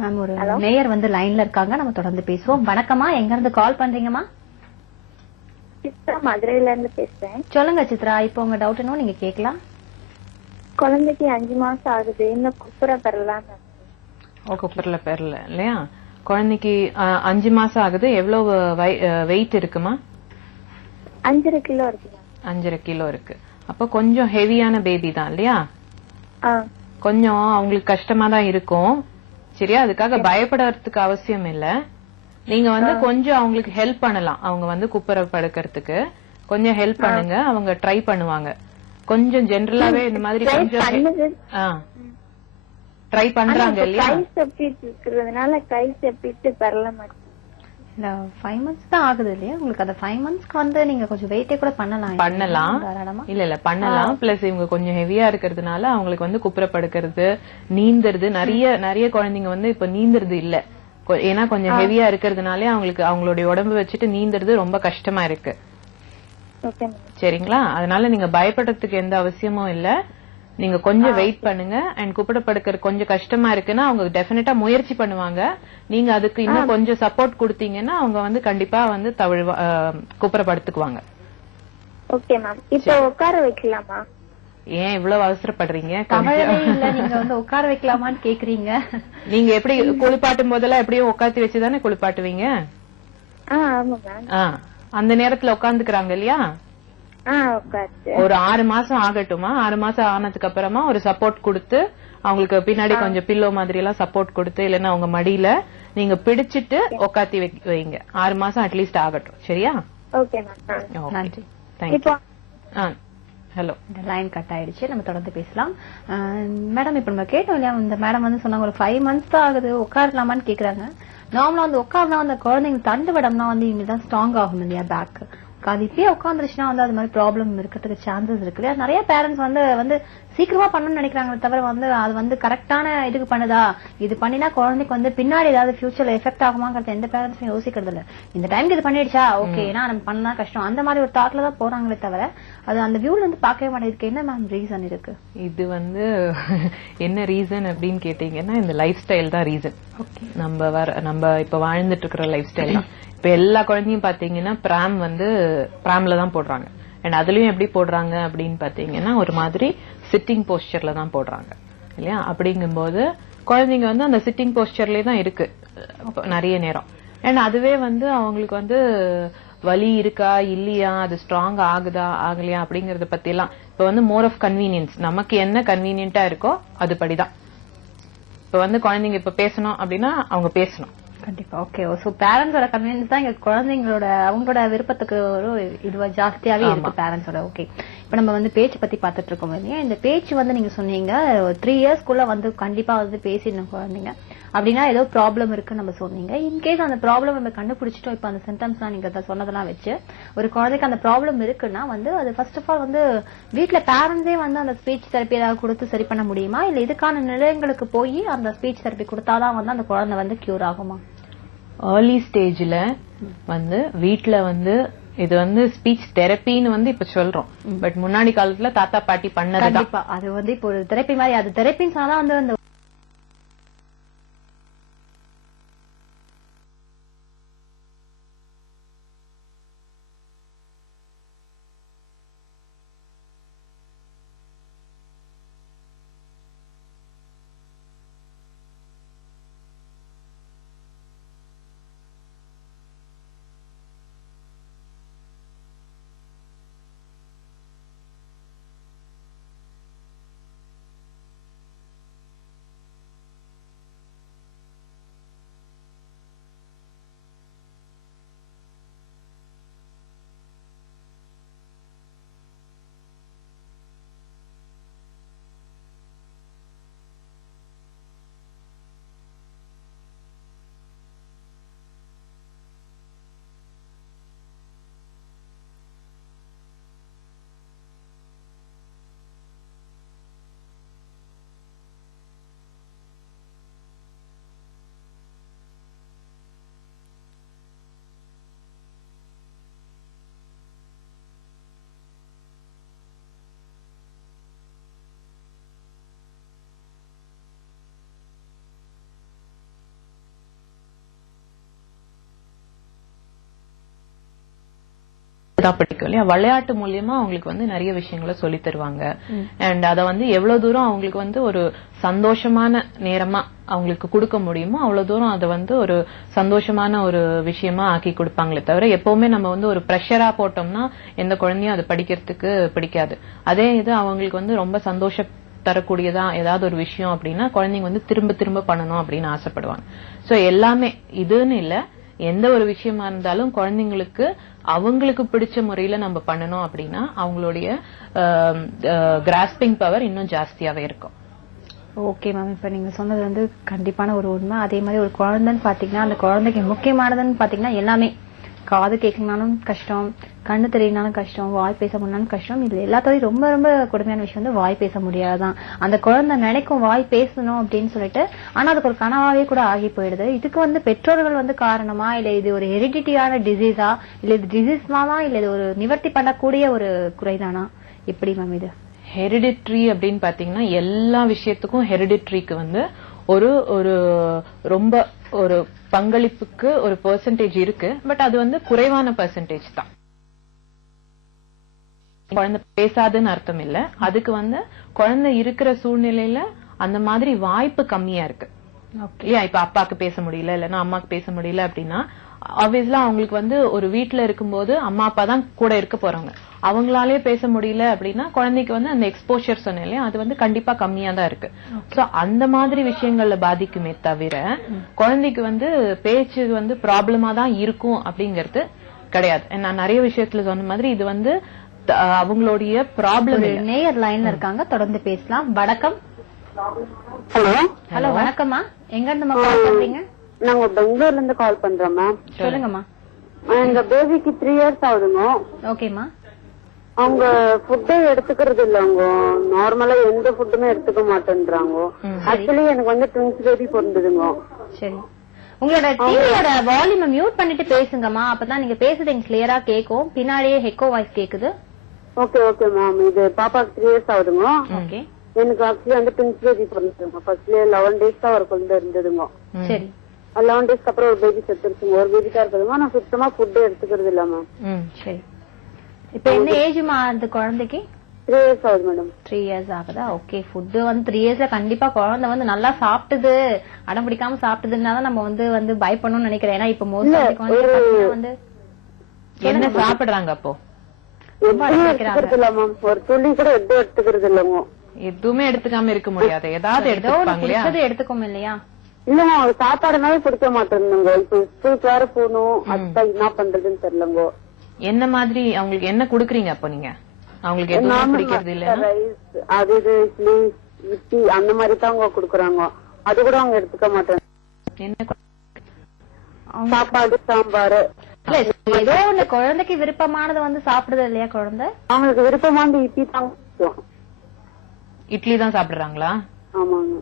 மேம் ஒரு நேயர் லைன்ல இருக்காங்க, நம்ம தொடர்ந்து பேசுவோம். வணக்கமா, எங்க இருந்து கால் பண்றீங்கம்மா? சித்ரா, மதுரையில இருந்து பேசுறேன். சொல்லுங்க சித்ரா, இப்போ உங்க டவுட் என்ன நீங்க கேட்கலாம். குழந்தைக்கு 5 மாசம் ஆகுது, இன்னும் குப்புற பெறலாம். குப்புறல பெறல இல்லையா? குழந்தைக்கு 5 மாசம் ஆகுது. எவ்வளவு வெயிட் இருக்குமா? 5.5 கிலோ இருக்கு. 5.5 கிலோ இருக்கு. அப்ப கொஞ்சம் ஹெவியான பேபி தான் இல்லையா? கொஞ்சம் அவங்களுக்கு கஷ்டமா தான் இருக்கும். சரியா? அதுக்காக பயப்படுறதுக்கு அவசியம் இல்ல. நீங்க கொஞ்சம் அவங்களுக்கு ஹெல்ப் பண்ணலாம். அவங்க குப்புற படுக்கிறதுக்கு கொஞ்சம் ஹெல்ப் பண்ணுங்க. அவங்க ட்ரை பண்ணுவாங்க. கொஞ்சம் ஜெனரலாவே இந்த மாதிரி கொஞ்சம் ட்ரை பண்றாங்க இல்லையா? கை செப்பிட்டு இருக்கிறதுனால கை செப்பிட்டு பெறல மாட்டேன். 5 months தான் ஆகுது இல்லையா உங்களுக்கு? அந்த 5 monthsக்கு நீங்க கொஞ்சம் வெயிட்டே கூட பண்ணலாம். இல்ல பண்ணலாம். பிளஸ் இவங்க கொஞ்சம் ஹெவியா இருக்கிறதுனால அவங்களுக்கு குப்புற படுக்கிறது, நீந்துறது, நிறைய குழந்தைங்க இப்ப நீந்துறது இல்ல. ஏன்னா கொஞ்சம் ஹெவியா இருக்கிறதுனாலே அவங்களுக்கு அவங்களுடைய உடம்பு வச்சுட்டு நீந்துறது ரொம்ப கஷ்டமா இருக்கு. சரிங்களா? அதனால நீங்க பயப்படுறதுக்கு எந்த அவசியமும் இல்ல. நீங்க கொஞ்சம் வெயிட் பண்ணுங்க. அண்ட் குப்புற படுக்கிற கொஞ்சம் கஷ்டமா இருக்குன்னா அவங்க டெஃபினட்டா முயற்சி பண்ணுவாங்க. நீங்க அதுக்கு இன்னும் கொஞ்சம் சப்போர்ட் கொடுத்தீங்கன்னா அவங்க கண்டிப்பா குப்புற படுத்துக்குவாங்க. Okay ma'am. இப்போ உட்கார வைக்கலாமா? ஏன் இவ்வளவு அவசரப்படுறீங்க? நீங்க உட்கார வைக்கலாமான்னு கேக்குறீங்க. நீங்க எப்படி குளிப்பாட்டும் போதெல்லாம் எப்படியும் உட்காந்து வச்சுதானே குளிப்பாட்டுவீங்க? அந்த நேரத்துல உட்காந்துக்கிறாங்க இல்லையா? ஒரு 6 மாசம் ஆகட்டுமா? 6 மாசம் ஆனதுக்கு அப்புறமா ஒரு சப்போர்ட் கொடுத்து அவங்களுக்கு பின்னாடி கொஞ்சம் பில்லோ மாதிரி எல்லாம் சப்போர்ட் கொடுத்து, இல்லன்னா அவங்க மடியில நீங்க பிடிச்சிட்டு உட்காத்தி வைங்க. 6 மாசம் அட்லீஸ்ட் ஆகட்டும். சரியா? ஹலோ, இந்த லைன் கட் ஆயிடுச்சு. நம்ம தொடர்ந்து பேசலாம். மேடம், இப்ப நம்ம கேட்டோம் இல்லையா, இந்த மேடம் சொன்னாங்க ஒரு 5 months தான் ஆகுது, உட்காரலாமான்னு கேக்குறாங்க. நார்மலா உட்கார்னா அந்த குழந்தைங்க தண்டு விடம்னா இனிதான் ஸ்ட்ராங் ஆகும் இல்லையா பேக். அது இப்பயே உட்காந்துருச்சுன்னா அது மாதிரி ப்ராப்ளம் இருக்கிறதுக்கு சான்சஸ் இருக்கு. நிறைய பேரண்ட்ஸ் வந்து சீக்கிரமா பண்ணணும்னு நினைக்கிறாங்க, தவிர அது கரெக்டான இதுக்கு பண்ணுதா, இது பண்ணினா குழந்தைக்கு பின்னாடி ஏதாவது ஃபியூச்சர்ல எஃபெக்ட் ஆகுமாங்கிறது எந்த பேரண்ட்ஸும் யோசிக்கிறது இல்ல. இந்த டைமுக்கு இது பண்ணிடுச்சா ஓகே, ஏன்னா நம்ம பண்ணா கஷ்டம், அந்த மாதிரி ஒரு தாட்ல தான் போறாங்களே தவிர அது அந்த வியூல பார்க்கவே மாட்டேங்குது. என்ன மேம் ரீசன் இருக்கு? இது என்ன ரீசன் அப்படின்னு கேட்டீங்கன்னா, இந்த லைஃப் ஸ்டைல் தான் ரீசன். நம்ம இப்ப வாழ்ந்துட்டு இருக்கிற லைஃப் ஸ்டைல் தான். இப்ப எல்லா குழந்தையும் பாத்தீங்கன்னா பிராம்ல தான் போடுறாங்க. அண்ட் அதுலயும் எப்படி போடுறாங்க அப்படின்னு பாத்தீங்கன்னா ஒரு மாதிரி சிட்டிங் போஸ்டர்ல தான் போடுறாங்க இல்லையா? அப்படிங்கும்போது குழந்தைங்க அந்த சிட்டிங் போஸ்டர்லயே தான் இருக்கு நிறைய நேரம். அண்ட் அதுவே அவங்களுக்கு வலி இருக்கா இல்லையா, அது ஸ்ட்ராங் ஆகுதா ஆகலையா அப்படிங்கறத பத்தி எல்லாம் இப்ப மோர் ஆஃப் கன்வீனியன்ஸ். நமக்கு என்ன கன்வீனியன்டா இருக்கோ அது படிதான். இப்ப குழந்தைங்க இப்ப பேசணும் அப்படின்னா அவங்க பேசணும். கண்டிப்பா. ஓகே. சோ பேரண்ட்ஸோட கன்வீனியன்ஸ் தான் இங்க குழந்தைங்களோட அவங்களோட விருப்பத்துக்கு ஒரு இதுவா ஜாஸ்தியாவே இருக்கு பேரண்ட்ஸோட. ஓகே. இப்ப நம்ம வந்து பேச்சு பத்தி பாத்துட்டு இருக்கோம் இல்லையா? இந்த பேச்சு வந்து நீங்க சொன்னீங்க 3 இயர்ஸ்க்குள்ள வந்து கண்டிப்பா வந்து பேசிடணும் குழந்தைங்க அப்படின்னா ஏதோ ப்ராப்ளம் இருக்குன்னு நம்ம சொன்னீங்க. இன்கேஸ் அந்த ப்ராப்ளம் நம்ம கண்டுபிடிச்சிட்டோம், இப்ப அந்த சிம்டம்ஸ்லாம் நீங்க சொன்னதெல்லாம் வச்சு ஒரு குழந்தைக்கு அந்த ப்ராப்ளம் இருக்குன்னா வந்து அது ஃபர்ஸ்ட் ஆஃப் ஆல் வந்து வீட்டுல பேரண்ட்ஸே வந்து அந்த ஸ்பீச் தெரப்பி ஏதாவது கொடுத்து சரி பண்ண முடியுமா, இல்ல இதுக்கான நிலையங்களுக்கு போய் அந்த ஸ்பீச் தெரப்பி கொடுத்தாதான் வந்து அந்த குழந்தை வந்து கியூர் ஆகுமா? ஏர்லி ஸ்டேஜ்ல வந்து வீட்டுல வந்து இது வந்து ஸ்பீச் தெரப்பின்னு வந்து இப்ப சொல்றோம். பட் முன்னாடி காலத்துல தாத்தா பாட்டி பண்ணது அது வந்து இப்போ ஒரு தெரப்பி மாதிரி, அது தெரப்பின்னு சொன்னாதான் வந்து அந்த பிடிக்கும் இல்லையா? விளையாட்டு மூலியமா அவங்களுக்கு வந்து நிறைய விஷயங்களை சொல்லி தருவாங்க. அண்ட் அத வந்து எவ்வளவு தூரம் அவங்களுக்கு வந்து ஒரு சந்தோஷமான நேரமா அவங்களுக்கு கொடுக்க முடியுமோ அவ்வளவு தூரம் அதை வந்து ஒரு சந்தோஷமான ஒரு விஷயமா ஆக்கி கொடுப்பாங்களே தவிர எப்பவுமே நம்ம வந்து ஒரு பிரஷரா போட்டோம்னா எந்த குழந்தையும் அதை படிக்கிறதுக்கு பிடிக்காது. அதே இது அவங்களுக்கு வந்து ரொம்ப சந்தோஷ தரக்கூடியதா ஏதாவது ஒரு விஷயம் அப்படின்னா குழந்தைங்க வந்து திரும்ப திரும்ப பண்ணணும் அப்படின்னு ஆசைப்படுவாங்க. சோ எல்லாமே இதுன்னு இல்ல, எந்த ஒரு விஷயமா இருந்தாலும் குழந்தைங்களுக்கு அவங்களுக்கு பிடிச்ச முறையில நம்ம பண்ணணும் அப்படின்னா அவங்களுடைய கிராஸ்பிங் பவர் இன்னும் ஜாஸ்தியாவே இருக்கும். Okay ma'am. இப்ப நீங்க சொன்னது வந்து கண்டிப்பான ஒரு உண்மை. அதே மாதிரி ஒரு குழந்தைன்னு பாத்தீங்கன்னா அந்த குழந்தைக்கு முக்கியமானதுன்னு பாத்தீங்கன்னா எல்லாமே, காது கேட்கணும்னாலும் கஷ்டம், கண்ணு தெரியனாலும் கஷ்டம், வாய் பேச முடியாலும் கஷ்டம். இது எல்லாத்தோடையும் ரொம்ப ரொம்ப கொடுமையான விஷயம் வந்து வாய் பேச முடியாதான். அந்த குழந்தை நினைக்கும் வாய் பேசணும் அப்படின்னு சொல்லிட்டு, ஆனா அதுக்கு ஒரு கனவாவே கூட ஆகி போயிடுது. இதுக்கு வந்து பெற்றோர்கள் வந்து காரணமா, இல்ல இது ஒரு ஹெரிடிட்டியான டிசீஸா, இல்ல இது டிசீஸ்மாவா, இல்ல இது ஒரு நிவர்த்தி பண்ணக்கூடிய ஒரு குறைதானா, எப்படி மேம் இது? ஹெரிடிட்ரி அப்படின்னு பாத்தீங்கன்னா எல்லா விஷயத்துக்கும் ஹெரிடிட்ரிக்கு வந்து ஒரு ஒரு ரொம்ப ஒரு பங்களிப்புக்கு ஒரு பெர்சன்டேஜ் இருக்கு. பட் அது வந்து குறைவான பெர்சன்டேஜ் தான். குழந்தை பேசாதுன்னு அர்த்தம் இல்ல, அதுக்கு வந்து குழந்தை இருக்கிற சூழ்நிலையில அந்த மாதிரி வாய்ப்பு கம்மியா இருக்கு இல்லையா? இப்ப அப்பாக்கு பேச முடியல, இல்லன்னா அம்மாக்கு பேச முடியல அப்படின்னா ஆப்வியஸ்லா அவங்களுக்கு வந்து ஒரு வீட்டுல இருக்கும்போது அம்மா அப்பா தான் கூட இருக்க போறாங்க. அவங்களாலே பேச முடியல அப்படின்னா குழந்தைக்கு வந்து அந்த எக்ஸ்போஷர் சொன்னேன் இல்லையா, அது வந்து கண்டிப்பா கம்மியா தான் இருக்கு. சோ அந்த மாதிரி விஷயங்கள்ல பாதிக்குமே தவிர குழந்தைக்கு வந்து பேச்சு வந்து ப்ராப்ளமா தான் இருக்கும் அப்படிங்கிறது கிடையாது. நான் நிறைய விஷயத்துல சொன்ன மாதிரி இது வந்து அவங்களுடைய ப்ராப்ளம். நேயர் லைன்ல இருக்காங்க, தொடர்ந்து பேசலாம். வணக்கம். ஹலோ. ஹலோ வணக்கம்மா. எங்க இருந்து கால் பண்றீங்க? நாங்க பெங்களூர்ல இருந்து கால் பண்றோம்மா. சொல்லுங்கம்மா. எங்க பேபிக்கு 3 இயர்ஸ் ஆகுதுங்க. ஓகேமா. அவங்க ஃபுட்டே எடுத்துக்கிறது இல்லங்க, நார்மலா எந்த ஃபுட்டுமே எடுத்துக்க மாட்டேன்றாங்க. ஆக்சுவலி எனக்கு வந்து ட்வின்ஸ் பேபி பிறந்ததுங்க. சரி, உங்களோட டிவியோட வால்யூமை மியூட் பண்ணிட்டு பேசுங்கம்மா, அப்பதான் நீங்க பேசுறது எனக்கு கிளியரா கேக்கும். பின்னாடியே ஹெக்கோ வாய்ஸ் கேக்குது. Okay okay ma'am. இது பாப்பாக்கு 3 இயர்ஸ் ஆகுதுங்க. ஓகே. எனக்கு ஆக்சுவலி வந்து ட்வின்ஸ் பேபி பிறந்ததுங்க. ஃபர்ஸ்ட்ல 11 டேஸ் தான் ஒரு குழந்தை இருந்ததுங்க. சரி. 11 டேஸ்க்கு அப்புறம் ஒரு பேபி செத்துருச்சுங்க. ஒரு பேபி தான் இருக்குதுங்க. நான் சுத்தமா ஃபுட்டே எடுத்துக்கிறது இல்ல மேம். சரி. இப்ப என்ன ஏஜ்மா அந்த குழந்தைக்கு? 3 இயர்ஸ் ஆகுது மேடம். 3 இயர்ஸ் ஆகுதா? ஓகே. ஃபுட் வந்து 3 இயர்ஸ்ல கண்டிப்பா குழந்தை வந்து நல்லா சாப்பிட்டுது, அடம் பிடிக்காம சாப்பிட்டுதுன்னாதான் நம்ம வந்து பயப்படணும்னு நினைக்கிறேன். ஏன்னா இப்ப மோஸ்ட் வந்து என்ன சாப்பிடுறாங்க அப்போ? ஒரு துளி கூட எடுத்துக்கிறது இல்லங்க. எதுவுமே எடுத்துக்காம இருக்க முடியாது, ஏதாவது எடுத்துக்கோம் இல்லையா? எடுத்துக்கோம் இல்லையா? இல்லங்க சாப்பாடுனாலும் பிடிக்க மாட்டேங்குங்க. இப்ப ஸ்கூலுக்கு வேற போகணும், அதுதான் என்ன பண்றதுன்னு தெரியலங்க. என்ன மாதிரி அவங்களுக்கு என்ன குடுக்குறீங்க அப்ப நீங்க? அவங்களுக்கு எதுவும் பிடிக்கிறது இல்ல? அது இட்லி இட்லி அந்த மாதிரி தான் அவங்க குடுக்குறாங்க. அது கூட அவங்க எடுத்துக்க மாட்டாங்க. என்ன சாப்பாடு சாம்பார் ஏதோ ஒண்ணு குழந்தைக்கு விருப்பமானது வந்து சாப்பிடுது இல்லையா குழந்தை? அவங்களுக்கு விருப்பமானது இட்லி தான். இட்லி தான் சாப்பிடுறாங்களா? ஆமாங்க.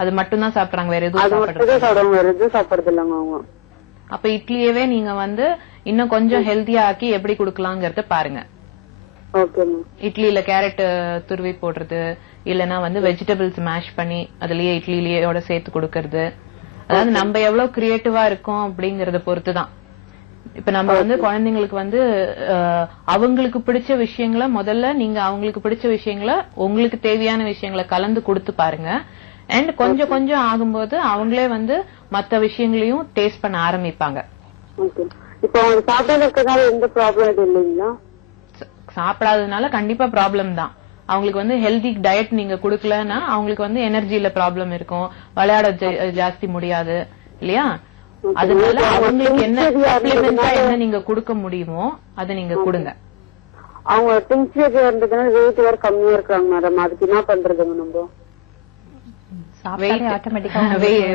அது மட்டும் தான் சாப்பிடுறாங்க, வேற எதுவும் சாப்பிடுறாங்க? வேற எதுவும் சாப்பிடுறது இல்லங்க அவங்க. அப்ப இட்லியவே நீங்க வந்து இன்னும் கொஞ்சம் ஹெல்த்தியா ஆக்கி எப்படி குடுக்கலாங்கிறத பாருங்க. இட்லியில கேரட் துருவி போடுறது, இல்லனா வந்து வெஜிடபிள்ஸ் மேஷ் பண்ணி அதுலயே இட்லியிலேயோட சேர்த்து கொடுக்கறது. அதாவது நம்ம எவ்வளவு கிரியேட்டிவா இருக்கோம் அப்படிங்கறத பொறுத்துதான். இப்ப நம்ம வந்து குழந்தைங்களுக்கு வந்து அவங்களுக்கு பிடிச்ச விஷயங்களை முதல்ல நீங்க அவங்களுக்கு பிடிச்ச விஷயங்களை உங்களுக்கு தேவையான விஷயங்களை கலந்து கொடுத்து பாருங்க. அண்ட் கொஞ்சம் கொஞ்சம் ஆகும்போது அவங்களே வந்து மத்த விஷயங்களையும் டேஸ்ட் பண்ண ஆரம்பிப்பாங்க. சாப்பிடாததுனால கண்டிப்பா ப்ராப்ளம் தான். அவங்களுக்கு வந்து ஹெல்தி டயட் நீங்க குடுக்கலன்னா அவங்களுக்கு வந்து எனர்ஜில ப்ராப்ளம் இருக்கும், விளையாட ஜாஸ்தி முடியாது இல்லையா? அதனால அவங்களுக்கு என்ன சப்ளிமெண்டா என்ன நீங்க கொடுக்க முடியுமோ அதை நீங்க கொடுங்க. அவங்க திங்ஸ் வெயிட் வேற கம்மியா இருக்காங்க மேடம், அதுக்கு என்ன பண்றதுங்க? நம்ம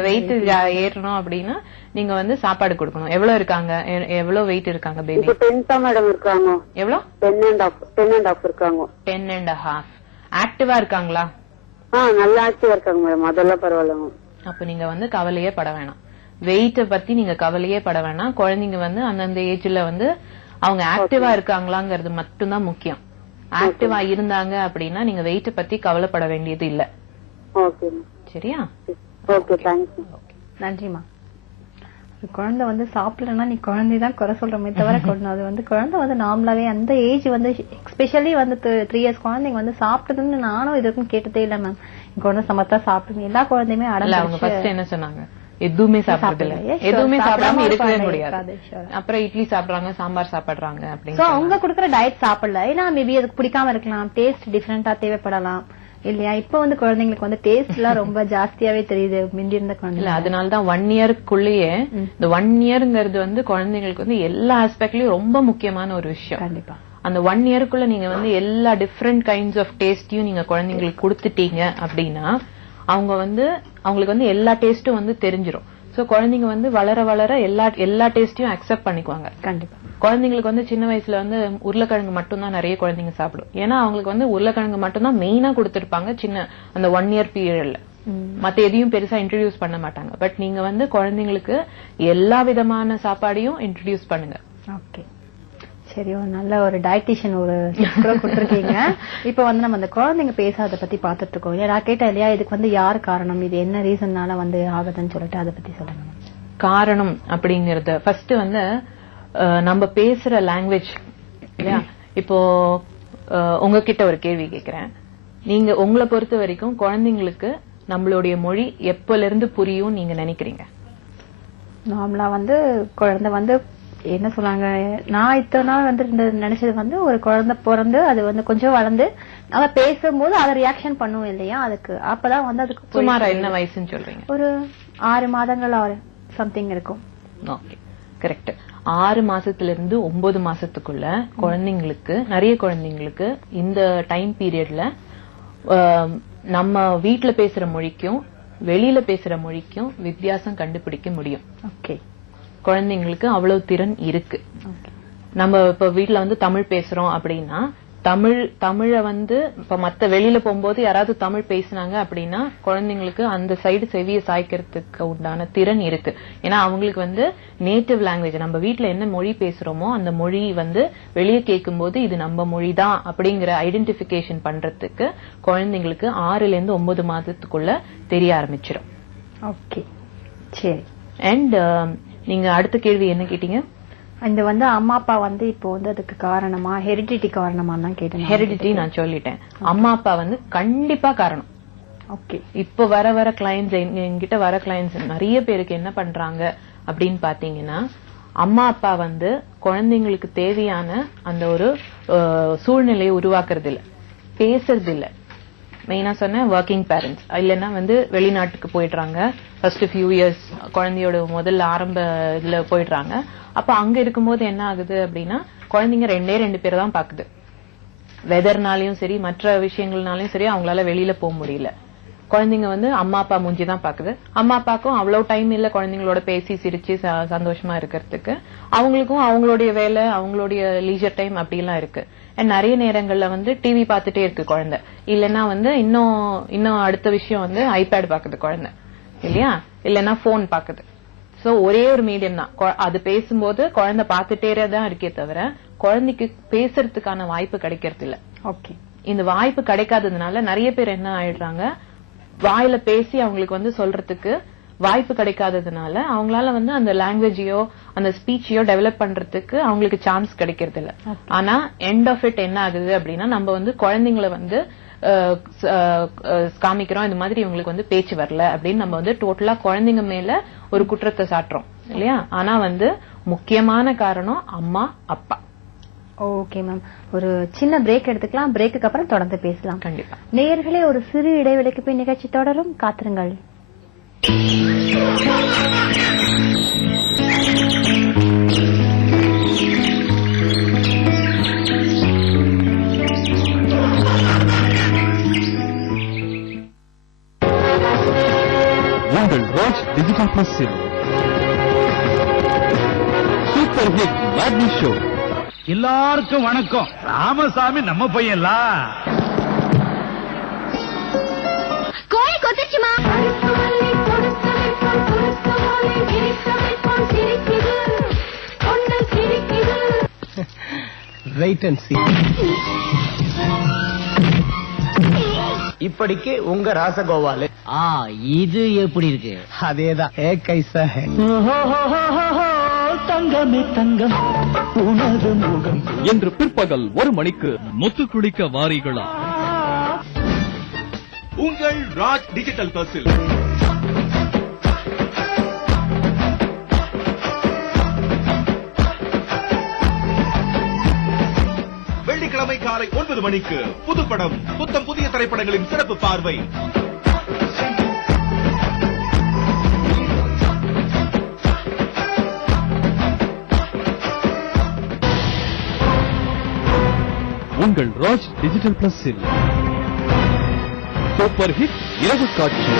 வெயிட் ஏறணும் அப்படின்னா நீங்க வந்து சாப்பாடு கொடுக்கணும். எவ்வளவு இருக்காங்க, எவ்வளவு வெயிட் இருக்காங்க பேபி? 10 மேடம் இருக்காங்க. எவ்வளவு? 10.5 இருக்காங்க. 10.5. ஆக்டிவா இருக்காங்களா? நல்லா ஆக்டிவா இருக்காங்க மேடம், அதெல்லாம் பரவாயில்ல. அப்ப நீங்க வந்து கவலையே பட வேணாம், வெயிட்ட பத்தி நீங்க கவலையே பட வேணாம். குழந்தைங்க வந்து அந்தந்த ஏஜ்ல வந்து அவங்க ஆக்டிவா இருக்காங்களாங்கிறது மட்டும்தான் முக்கியம். ஆக்டிவா இருந்தாங்க அப்படின்னா நீங்க வெயிட்ட பத்தி கவலைப்பட வேண்டியது இல்ல. சரியா? நன்றிமா. குழந்தை வந்து சாப்பிடலன்னா நீ குழந்தைதான் குறை சொல்றமே தவிர அது வந்து குழந்தை வந்து நார்மலாவே அந்த ஏஜ் வந்து எஸ்பெஷலி வந்து 3 years குழந்தைங்க வந்து சாப்பிட்டதுன்னு நானும் இதுக்கும் கேட்டதே இல்ல மேம். குழந்தை சமத்தா சாப்பிடுங்க. எல்லா குழந்தையுமே அடங்க என்ன சொன்னாங்க? எதுவுமே சாப்பிடுறது இல்ல, எதுவுமே சாப்பிடாம இருக்கவே முடியாது. அப்புறம் இட்லி சாப்பிடுறாங்க, சாம்பார் சாப்பிடுறாங்க அப்படின்னு அவங்க குடுக்கற டயட் சாப்பிடல. ஏன்னா மேபி அதுக்கு பிடிக்காம இருக்கலாம், டேஸ்ட் டிஃபரெண்டா தேவைப்படலாம் இல்லையா? இப்ப வந்து குழந்தைங்களுக்கு வந்து டேஸ்ட் எல்லாம் ரொம்ப ஜாஸ்தியாவே தெரியுது முந்தி இருந்த குழந்தைங்க. அதனாலதான் 1 yearக்குள்ளேயே இந்த 1 yearங்கிறது வந்து குழந்தைங்களுக்கு வந்து எல்லா ஆஸ்பெக்ட்லயும் ரொம்ப முக்கியமான ஒரு விஷயம். கண்டிப்பா அந்த 1 yearக்குள்ள நீங்க வந்து எல்லா டிஃபரெண்ட் கைண்ட்ஸ் ஆஃப் டேஸ்டையும் நீங்க குழந்தைங்களுக்கு கொடுத்துட்டீங்க அப்படின்னா அவங்க வந்து அவங்களுக்கு வந்து எல்லா டேஸ்டும் வந்து தெரிஞ்சிடும். சோ குழந்தைங்க வந்து வளர வளர எல்லா டேஸ்டையும் அக்செப்ட் பண்ணிக்குவாங்க. கண்டிப்பா. குழந்தைங்களுக்கு வந்து சின்ன வயசுல வந்து உருளைக்கிழங்கு மட்டும்தான் நிறைய குழந்தைங்க சாப்பிடும். ஏன்னா அவங்களுக்கு வந்து உருளைக்கிழங்கு மட்டும்தான் மெயினா கொடுத்திருப்பாங்க சின்ன அந்த 1 year பீரியட்ல. மத்த எதையும் பெருசா இன்ட்ரோடியூஸ் பண்ண மாட்டாங்க. பட் நீங்க வந்து குழந்தைங்களுக்கு எல்லா விதமான சாப்பாடையும் இன்ட்ரோடியூஸ் பண்ணுங்க. ஓகே, சரி. ஒரு நல்ல ஒரு டயட்டிஷியன் ஒரு கொடுத்துருக்கீங்க. இப்ப வந்து நம்ம அந்த குழந்தைங்க பேசாத பத்தி பாத்துட்டு இருக்கோம். நான் கேட்டேன் இல்லையா, இதுக்கு வந்து யாரு காரணம், இது என்ன ரீசன்னால வந்து ஆகுதுன்னு சொல்லிட்டு அதை பத்தி சொல்லுங்க. காரணம் அப்படிங்கறது ஃபர்ஸ்ட் வந்து நம்ம பேசுற லாங்குவேஜ் இல்லையா? இப்போ உங்ககிட்ட ஒரு கேள்வி கேக்குறேன். நீங்க உங்களை பொறுத்த வரைக்கும் குழந்தைங்களுக்கு நம்மளுடைய மொழி எப்பல இருந்து புரியும் நீங்க நினைக்கிறீங்க? நார்மலா வந்து குழந்தை வந்து என்ன சொன்னாங்க, நான் இத்தனை நாள் வந்து நினைச்சது வந்து ஒரு குழந்தை பிறந்து அது வந்து கொஞ்சம் வளர்ந்து அவ பேசும்போது அதை ரியாக்ஷன் பண்ணுவோம் இல்லையா, அதுக்கு அப்பதான் வந்து அதுக்கு சுமாரா என்ன வயசுன்னு சொல்றீங்க? ஒரு 6 மாதங்கள் சம்திங் இருக்கும். Okay, correct. 6 மாசத்துல இருந்து 9 மாசத்துக்குள்ள குழந்தைங்களுக்கு, நிறைய குழந்தைங்களுக்கு இந்த டைம் பீரியட்ல நம்ம வீட்டுல பேசுற மொழிக்கும் வெளியில பேசுற மொழிக்கும் வித்தியாசம் கண்டுபிடிக்க முடியும். ஓகே, குழந்தைங்களுக்கு அவ்வளவு திறன் இருக்கு. நம்ம இப்ப வீட்டுல வந்து தமிழ் பேசுறோம் அப்படின்னா தமிழ வந்து இப்ப மத்த வெளியில போகும்போது யாராவது தமிழ் பேசினாங்க அப்படின்னா குழந்தைங்களுக்கு அந்த சைடு செவிய சாய்க்கிறதுக்கு உண்டான திறன் இருக்கு. ஏன்னா அவங்களுக்கு வந்து நேட்டிவ் லாங்குவேஜ், நம்ம வீட்டுல என்ன மொழி பேசுறோமோ அந்த மொழி வந்து வெளியே கேட்கும் போது இது நம்ம மொழிதான் அப்படிங்கிற ஐடென்டிபிகேஷன் பண்றதுக்கு குழந்தைங்களுக்கு 6ல இருந்து 9 மாதத்துக்குள்ள தெரிய ஆரம்பிச்சிடும். ஓகே, சரி. அண்ட் நீங்க அடுத்த கேள்வி என்ன கேட்டீங்க? இந்த வந்து அம்மா அப்பா வந்து இப்போ வந்து அதுக்கு காரணமா, ஹெரிடிட்டி காரணமா தான் கேட்டேன். ஹெரிடிட்டி நான் சொல்லிட்டேன். அம்மா அப்பா வந்து கண்டிப்பா காரணம். ஓகே, இப்போ வர கிளையன்ஸ், என்கிட்ட வர கிளையன்ஸ் நிறைய பேருக்கு என்ன பண்றாங்க அப்படின்னு பாத்தீங்கன்னா, அம்மா அப்பா வந்து குழந்தைங்களுக்கு தேவையான அந்த ஒரு சூழ்நிலையை உருவாக்குறது இல்ல, பேசுறது இல்ல. மெயினா சொன்ன ஒர்க்கிங் பேரண்ட்ஸ், இல்லைன்னா வந்து வெளிநாட்டுக்கு போயிடுறாங்க. ஃபர்ஸ்ட் ஃபியூ இயர்ஸ் குழந்தையோட முதல்ல ஆரம்ப இதுல போயிடுறாங்க. அப்ப அங்க இருக்கும்போது என்ன ஆகுது அப்படின்னா குழந்தைங்க 2 பேரை தான் பாக்குது. வெதர்னாலையும் சரி மற்ற விஷயங்கள்னாலையும் சரி அவங்களால வெளியில போக முடியல. குழந்தைங்க வந்து அம்மா அப்பா மூஞ்சி தான் பாக்குது. அம்மா அப்பாக்கும் அவ்வளவு டைம் இல்ல குழந்தைங்களோட பேசி சிரிச்சு சந்தோஷமா இருக்கிறதுக்கு. அவங்களுக்கும் அவங்களுடைய வேலை, அவங்களுடைய லீஜர் டைம் அப்படி எல்லாம் இருக்கு. நிறைய நேரங்கள்ல வந்து டிவி பார்த்துட்டே இருக்கு குழந்தை. இல்லைன்னா வந்து இன்னும் அடுத்த விஷயம் வந்து ஐபேட் பாக்குது குழந்தை, இல்லையா? இல்லைன்னா போன் பாக்குது. சோ ஒரே ஒரு மீடியம் தான். அது பேசும்போது குழந்தை பார்த்துட்டே தான் இருக்கே தவிர குழந்தைக்கு பேசுறதுக்கான வாய்ப்பு கிடைக்கிறது இல்ல. ஓகே. இந்த வாய்ப்பு கிடைக்காததுனால நிறைய பேர் என்ன ஆயிடுறாங்க, வாயில பேசி அவங்களுக்கு வந்து சொல்றதுக்கு வாய்ப்பு கிடைக்காததுனால அவங்களால வந்து அந்த லாங்குவேஜையோ அந்த ஸ்பீச்சையோ டெவலப் பண்றதுக்கு அவங்களுக்கு சான்ஸ் கிடைக்கிறது இல்ல. ஆனா எண்ட் ஆஃப் இட் என்ன ஆகுது அப்படின்னா நம்ம வந்து குழந்தைங்களை வந்து காமிக்கிறோம் இந்த மாதிரி இவங்களுக்கு வந்து பேச்சு வரல அப்படின்னு நம்ம வந்து டோட்டலா குழந்தைங்க மேல ஒரு குற்றத்தை சாட்டுறோம், இல்லையா? ஆனா வந்து முக்கியமான காரணம் அம்மா அப்பா. ஓகே மேம், ஒரு சின்ன பிரேக் எடுத்துக்கலாம். பிரேக்குக்கு அப்புறம் தொடர்ந்து பேசலாம். கண்டிப்பா. நேயர்களே, ஒரு சிறு இடைவெளிக்கு போய் நிகழ்ச்சி தொடரும், காத்திருங்கள். உங்கள் Raj digital plus super hit matinee show. எல்லாருக்கும் வணக்கம். ராமசாமி நம்ம பையன்லா. கோழி கொத்துச்சுமா. வெயிட் அண்ட் சீ. இப்படிக்கு உங்க ராசகோபாலு. இது எப்படி இருக்கு? அதேதான். ஏ கைசா ஹே. தங்கமே தங்கம் உனது முகம் என்று பிற்பகல் 1 மணிக்கு முத்து குளிக்க வாரிகளா உங்கள் ராஜ் டிஜிட்டல் பிளஸில். வெள்ளிக்கிழமை காலை 9 மணிக்கு புதுப்படம் புத்தம் புதிய திரைப்படங்களின் சிறப்பு பார்வை. உங்கள் ராஜ் டிஜிட்டல் பிளஸில் சூப்பர் ஹிட் இரவு காட்சி.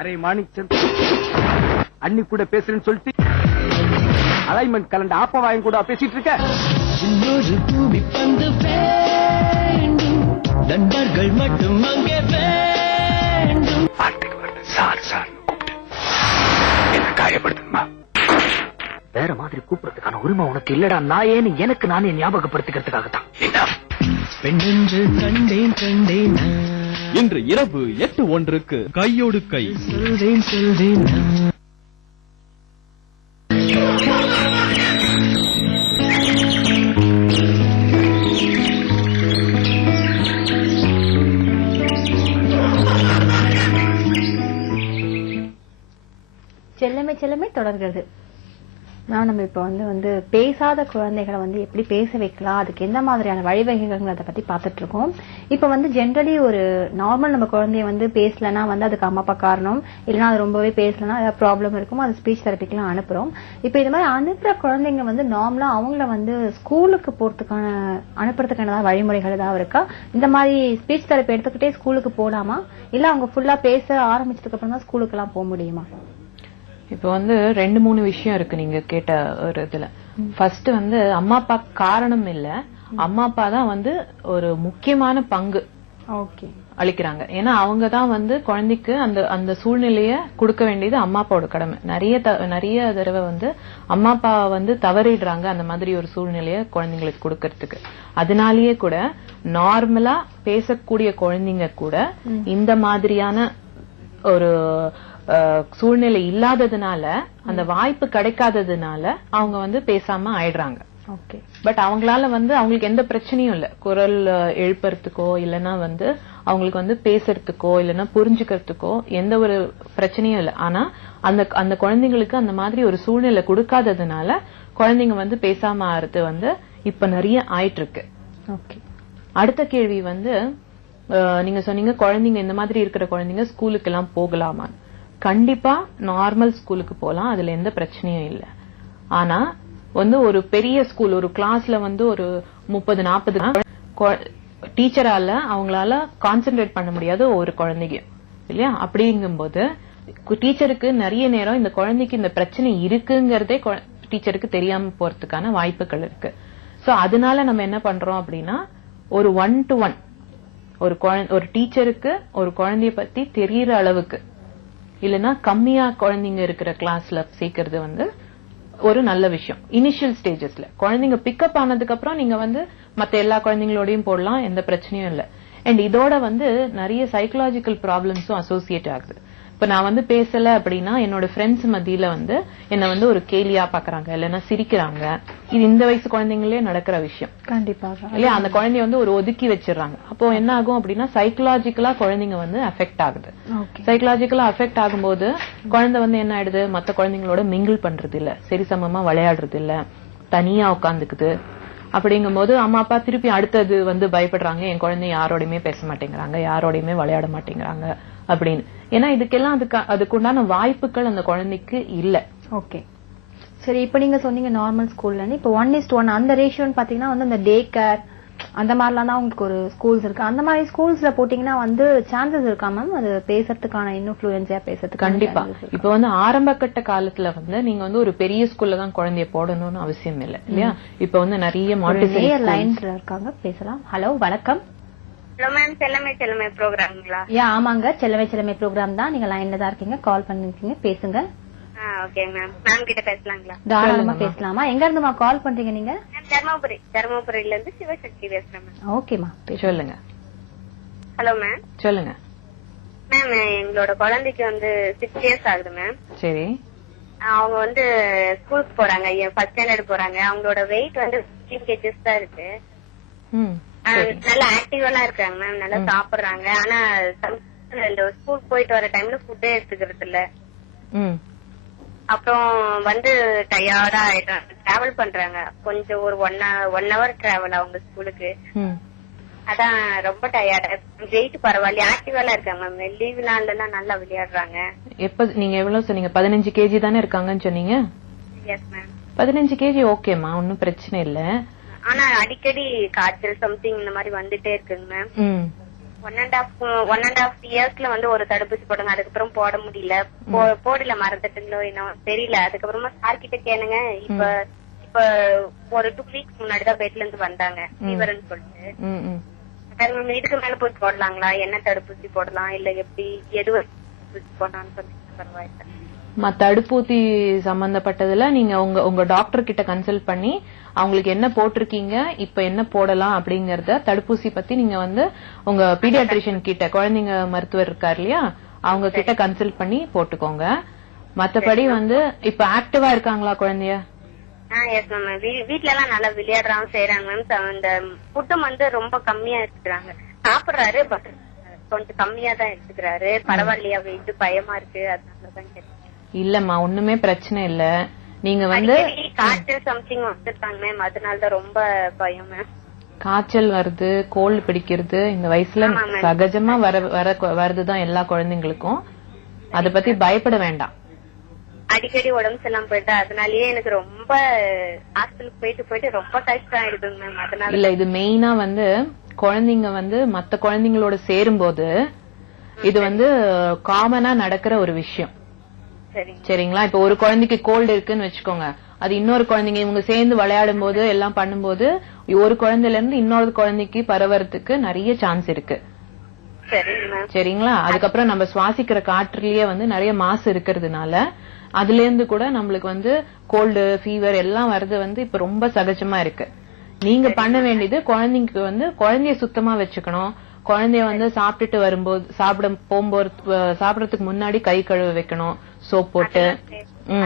அரே மாணிக்கம், அன்னி கூட பேசுறேன்னு சொல்லிட்டு அலைன்மெண்ட் கலண்ட ஆப்பவாயம் கூட பேசிட்டு இருக்க. இன்னொரு பூமி பந்து வேண்டும், நண்பர்கள் மட்டும் அங்கே வேண்டும். சார் என்ன காயப்படுத்துமா? வேற மாதிரி கூப்பிடுறதுக்கான உரிமை உனக்கு இல்லடா. நான் ஏன்னு எனக்கு நானே ஞாபகப்படுத்திக்கிறதுக்காகத்தான். பெண்ணென்று கண்டேன் கண்டேன். இன்று இரவு 8:01 கையோடு கை. சொல்றேன் சொல்றேன். செல்லமே தொடர்கிறது. நம்ம இப்ப வந்து பேசாத குழந்தைகளை வந்து எப்படி பேச வைக்கலாம், அதுக்கு எந்த மாதிரியான வழிவகைகள் அதை பத்தி பாத்துட்டு இருக்கோம். இப்ப வந்து ஜென்ரலி ஒரு நார்மல் நம்ம குழந்தைய வந்து பேசலன்னா வந்து அதுக்கு அம்மா அப்பா காரணம், இல்லைன்னா அது ரொம்பவே பேசலன்னா ஏதாவது ப்ராப்ளம் இருக்கும், அது ஸ்பீச் தெரப்பிக்கெல்லாம் அனுப்புறோம். இப்ப இது மாதிரி அனுப்புற குழந்தைங்க வந்து நார்மலா அவங்கள வந்து ஸ்கூலுக்கு போறதுக்கான அனுப்புறதுக்கான வழிமுறைகள் ஏதாவது இருக்கா? இந்த மாதிரி ஸ்பீச் தெரப்பி எடுத்துக்கிட்டே ஸ்கூலுக்கு போலாமா, இல்ல அவங்க ஃபுல்லா பேச ஆரம்பிச்சதுக்கு அப்புறம் தான் ஸ்கூலுக்கு எல்லாம் போக முடியுமா? இப்ப வந்து 2-3 விஷயம் இருக்கு நீங்க கேட்ட ஒரு இதுல. ஃபர்ஸ்ட் வந்து அம்மா அப்பா காரணம் இல்ல, அம்மா அப்பா தான் வந்து ஒரு முக்கியமான பங்கு அளிக்கிறாங்க. ஏன்னா அவங்க தான் வந்து குழந்தைக்கு அந்த சூழ்நிலைய கொடுக்க வேண்டியது அம்மா அப்பாவோட கடமை. நிறைய தடவை வந்து அம்மா அப்பா வந்து தவறிடுறாங்க அந்த மாதிரி ஒரு சூழ்நிலைய குழந்தைங்களுக்கு கொடுக்கறதுக்கு. அதனாலயே கூட நார்மலா பேசக்கூடிய குழந்தைங்க கூட இந்த மாதிரியான ஒரு சூழ்நிலை இல்லாததுனால, அந்த வாய்ப்பு கிடைக்காததுனால அவங்க வந்து பேசாம ஆயிடுறாங்க. பட் அவங்களால வந்து அவங்களுக்கு எந்த பிரச்சனையும் இல்ல, குரல் எழுப்புறதுக்கோ இல்லைன்னா வந்து அவங்களுக்கு வந்து பேசுறதுக்கோ இல்லைன்னா புரிஞ்சுக்கிறதுக்கோ எந்த ஒரு பிரச்சனையும் இல்லை. ஆனா அந்த குழந்தைங்களுக்கு அந்த மாதிரி ஒரு சூழ்நிலை கொடுக்காததுனால குழந்தைங்க வந்து பேசாம ஆறது வந்து இப்ப நிறைய ஆயிட்டு இருக்கு. அடுத்த கேள்வி வந்து நீங்க சொன்னீங்க குழந்தைங்க இந்த மாதிரி இருக்கிற குழந்தைங்க ஸ்கூலுக்கு எல்லாம் போகலாமா? கண்டிப்பா நார்மல் ஸ்கூலுக்கு போலாம், அதுல எந்த பிரச்சனையும் இல்லை. ஆனா வந்து ஒரு பெரிய ஸ்கூல், ஒரு கிளாஸ்ல வந்து ஒரு 30-40 டீச்சரால அவங்களால கான்சென்ட்ரேட் பண்ண முடியாது ஒரு குழந்தைங்க இல்லையா? அப்படிங்கும்போது டீச்சருக்கு நிறைய நேரம் இந்த குழந்தைக்கு இந்த பிரச்சனை இருக்குங்கிறதே டீச்சருக்கு தெரியாம போறதுக்கான வாய்ப்புகள் இருக்கு. சோ அதனால நம்ம என்ன பண்றோம் அப்படின்னா ஒரு 1-to-1 ஒரு டீச்சருக்கு ஒரு குழந்தைய பத்தி தெரியற அளவுக்கு இல்லைன்னா கம்மியா குழந்தைங்க இருக்கிற கிளாஸ்ல சேர்க்கறது வந்து ஒரு நல்ல விஷயம். இனிஷியல் ஸ்டேஜஸ்ல குழந்தைங்க பிக்கப் ஆனதுக்கு அப்புறம் நீங்க வந்து மத்த எல்லா குழந்தைங்களோடையும் போடலாம், எந்த பிரச்சனையும் இல்லை. அண்ட் இதோட வந்து நிறைய சைக்கலாஜிக்கல் ப்ராப்ளம்ஸும் அசோசியேட் ஆகுது. இப்ப நான் வந்து பேசல அப்படின்னா என்னோட ஃப்ரெண்ட்ஸ் மத்தியில வந்து என்ன வந்து ஒரு கேலியா பாக்குறாங்க, இல்லைன்னா சிரிக்கிறாங்க. இது இந்த வயசு குழந்தைங்களே நடக்கிற விஷயம். கண்டிப்பாக இல்லையா? அந்த குழந்தைய வந்து ஒரு ஒதுக்கி வச்சிடறாங்க. அப்போ என்ன ஆகும் அப்படின்னா சைக்கலாஜிக்கலா குழந்தைங்க வந்து அஃபெக்ட் ஆகுது. சைக்கலாஜிக்கலா அஃபெக்ட் ஆகும்போது குழந்தை வந்து என்ன ஆயிடுது, மத்த குழந்தைங்களோட மிங்கிள் பண்றது இல்ல, சரிசமமா விளையாடுறது இல்ல, தனியா உட்காந்துக்குது. அப்படிங்கும்போது அம்மா அப்பா திருப்பி அடுத்தது வந்து பயப்படுறாங்க, என் குழந்தை யாரோடையுமே பேச மாட்டேங்கிறாங்க, யாரோடையுமே விளையாட மாட்டேங்கிறாங்க அப்படின்னு. ஏன்னா இதுக்கெல்லாம் அதுக்குண்டான வாய்ப்புகள் அந்த குழந்தைக்கு இல்ல. ஓகே, சரி. இப்ப நீங்க சொன்னீங்க நார்மல் ஸ்கூல்ல இப்ப 1:1 அந்த ரேஷியோன்னு பாத்தீங்கன்னா வந்து அந்த டே கேர் அந்த மாதிரிலாம் தான் உங்களுக்கு ஒரு ஸ்கூல்ஸ் இருக்கு. அந்த மாதிரி ஸ்கூல்ஸ்ல போட்டீங்கன்னா வந்து சான்சஸ் இருக்கா மேம் அது பேசுறதுக்கான இன்னும் ஃப்ளூயன்ஸியா பேசுறதுக்கு? கண்டிப்பா. இப்ப வந்து ஆரம்ப கட்ட காலத்துல வந்து நீங்க வந்து ஒரு பெரிய ஸ்கூல்ல தான் குழந்தைய போடணும்னு அவசியம் இல்லை இல்லையா? இப்ப வந்து நிறைய மாண்டிசரி லைன்ஸ்ல இருக்காங்க, பேசலாம். ஹலோ, வணக்கம். ஹலோ மேம், செல்லமே ப்ரோக்ராம்ங்களா? ஆமாங்க, செல்லமே ப்ரோக்ராம் தான். நீங்க லைன்ல தான் இருக்கீங்க, கால் பண்ணிருக்கீங்க, பேசுங்க. ஓகே மேம், மேம் கிட்ட பேசலாங்களா? தாராளமா பேசலாமா. எங்க இருந்துமா கால் பண்றீங்க நீங்க? தர்மபுரியில இருந்து சிவசக்தி பேசுறேன் மேம். ஓகேமா, சொல்லுங்க. Hello ma'am. சொல்லுங்க மேம், எங்களோட குழந்தைக்கு வந்து 6 இயர்ஸ் ஆகுது மேம். சரி. அவங்க வந்து ஸ்கூலுக்கு போறாங்க, ஃபர்ஸ்ட் ஸ்டாண்டர்ட் போறாங்க. அவங்களோட வெயிட் வந்து 15 kgs தான் இருக்கு. நல்லா ஆக்டிவா இருக்காங்க மேம், நல்லா சாப்பிடுறாங்க. ஆனா இந்த ஸ்கூல் போயிட்டு வர டைம்ல ஃபுட்டே எடுத்துக்கிறது இல்ல. அப்புறம் வந்து டயர்டா ஆயிடுறாங்க. டிராவல் பண்றாங்க கொஞ்சம், ஒரு 1 hour டிராவல் அவங்க ஸ்கூலுக்கு. அதான் ரொம்ப டயர்டா. வெயிட் பரவாயில்ல, ஆக்டிவா இருக்காங்க மேம். லீவ் நாள்ல எல்லாம் நல்லா விளையாடுறாங்க. எப்ப நீங்க எவ்வளவு சொன்னீங்க? 15 kg தானே இருக்காங்கன்னு சொன்னீங்க? Yes ma'am. 15 kg ஓகேமா, ஒன்னும் பிரச்சனை இல்ல. ஆனா அடிக்கடி காய்ச்சல் சம்திங் இந்த மாதிரி வந்துட்டே இருக்குங்க மேம். 1.5 இயர்ஸ்ல வந்து ஒரு தடுப்பூசி போடுங்க, அதுக்கப்புறம் போட முடியல. போடல, மறந்துட்டுங்களோ என்ன தெரியல. அதுக்கப்புறமா சார் கிட்ட கேளுங்க. இப்ப ஒரு 2 weeks முன்னாடிதான் பெட்ல இருந்து வந்தாங்க, ஃபீவர்னு சொல்லிட்டு. இதுக்கு மேல போய் போடலாங்களா? என்ன தடுப்பூசி போடலாம், இல்ல எப்படி எது தடுப்பூசி போடலாம்னு சொன்னீங்கன்னா பரவாயில்ல. தடுப்பூசி சம்பந்தப்பட்டதுல நீங்க உங்க டாக்டர் கிட்ட கன்சல்ட் பண்ணி அவங்களுக்கு என்ன போட்டிருக்கீங்க, இப்ப என்ன போடலாம் அப்படிங்கறத தடுப்பூசி பத்தி நீங்க வந்து உங்க பீடியாட்ரிஷியன் கிட்ட, குழந்தைங்க மருத்துவர் இருக்காரு இல்லையா, அவங்க கிட்ட கன்சல்ட் பண்ணி போட்டுக்கோங்க. மத்தபடி வந்து இப்ப ஆக்டிவா இருக்காங்களா குழந்தைய? எஸ் மேம், வீட்ல எல்லாம் நல்லா விளையாடுறாங்க, செய்யறாங்க மேம். இந்த ஃபுட்டும் வந்து ரொம்ப கம்மியா எடுத்துக்கிறாங்க. சாப்பிடுறாரு, பட் கொஞ்சம் கம்மியா தான் எடுத்துக்கிறாரு. பரவாயில்லையா? வெயிட் பயமா இருக்கு, அதனாலதான் கேட்டேன். இல்லம்மா, ஒண்ணுமே பிரச்சனை இல்ல. நீங்க வந்து காய்ச்சல் சம்திங் வந்துட்டாங்க மேம், அதனாலதான் ரொம்ப பயம் மேம். காய்ச்சல் வருது, கோல்டு பிடிக்கிறது இந்த வயசுல சகஜமா வருதுதான் எல்லா குழந்தைங்களுக்கும். அத பத்தி பயப்பட வேண்டாம். அடிக்கடி உடம்பு சரியில்லாம போயிட்டா, அதனாலயே எனக்கு ரொம்ப ஹாஸ்பிட்டலுக்கு போயிட்டு ரொம்ப கஷ்டம் ஆயிடுதுங்க மேம். அதனால இல்ல, இது மெயினா வந்து குழந்தைங்க வந்து மத்த குழந்தைங்களோட சேரும்போது இது வந்து காமனா நடக்கிற ஒரு விஷயம். சரிங்களா? இப்ப ஒரு குழந்தைக்கு கோல்டு இருக்குன்னு வச்சுக்கோங்க, அது இன்னொரு குழந்தைங்க இவங்க சேர்ந்து விளையாடும் போது எல்லாம் பண்ணும்போது ஒரு குழந்தைல இருந்து இன்னொரு குழந்தைக்கு பரவறதுக்கு நிறைய சான்ஸ் இருக்கு. சரிங்களா? அதுக்கப்புறம் நம்ம சுவாசிக்கிற காற்றுலயே வந்து நிறைய மாசு இருக்கிறதுனால அதுல இருந்து கூட நம்மளுக்கு வந்து கோல்டு, ஃபீவர் எல்லாம் வர்றது வந்து இப்ப ரொம்ப சகஜமா இருக்கு. நீங்க பண்ண வேண்டியது குழந்தைக்கு வந்து குழந்தைய சுத்தமா வச்சுக்கணும். குழந்தைய வந்து சாப்பிட்டுட்டு வரும்போது, சாப்பிடறதுக்கு முன்னாடி கை கழுவ வைக்கணும், சோப் போட்டு.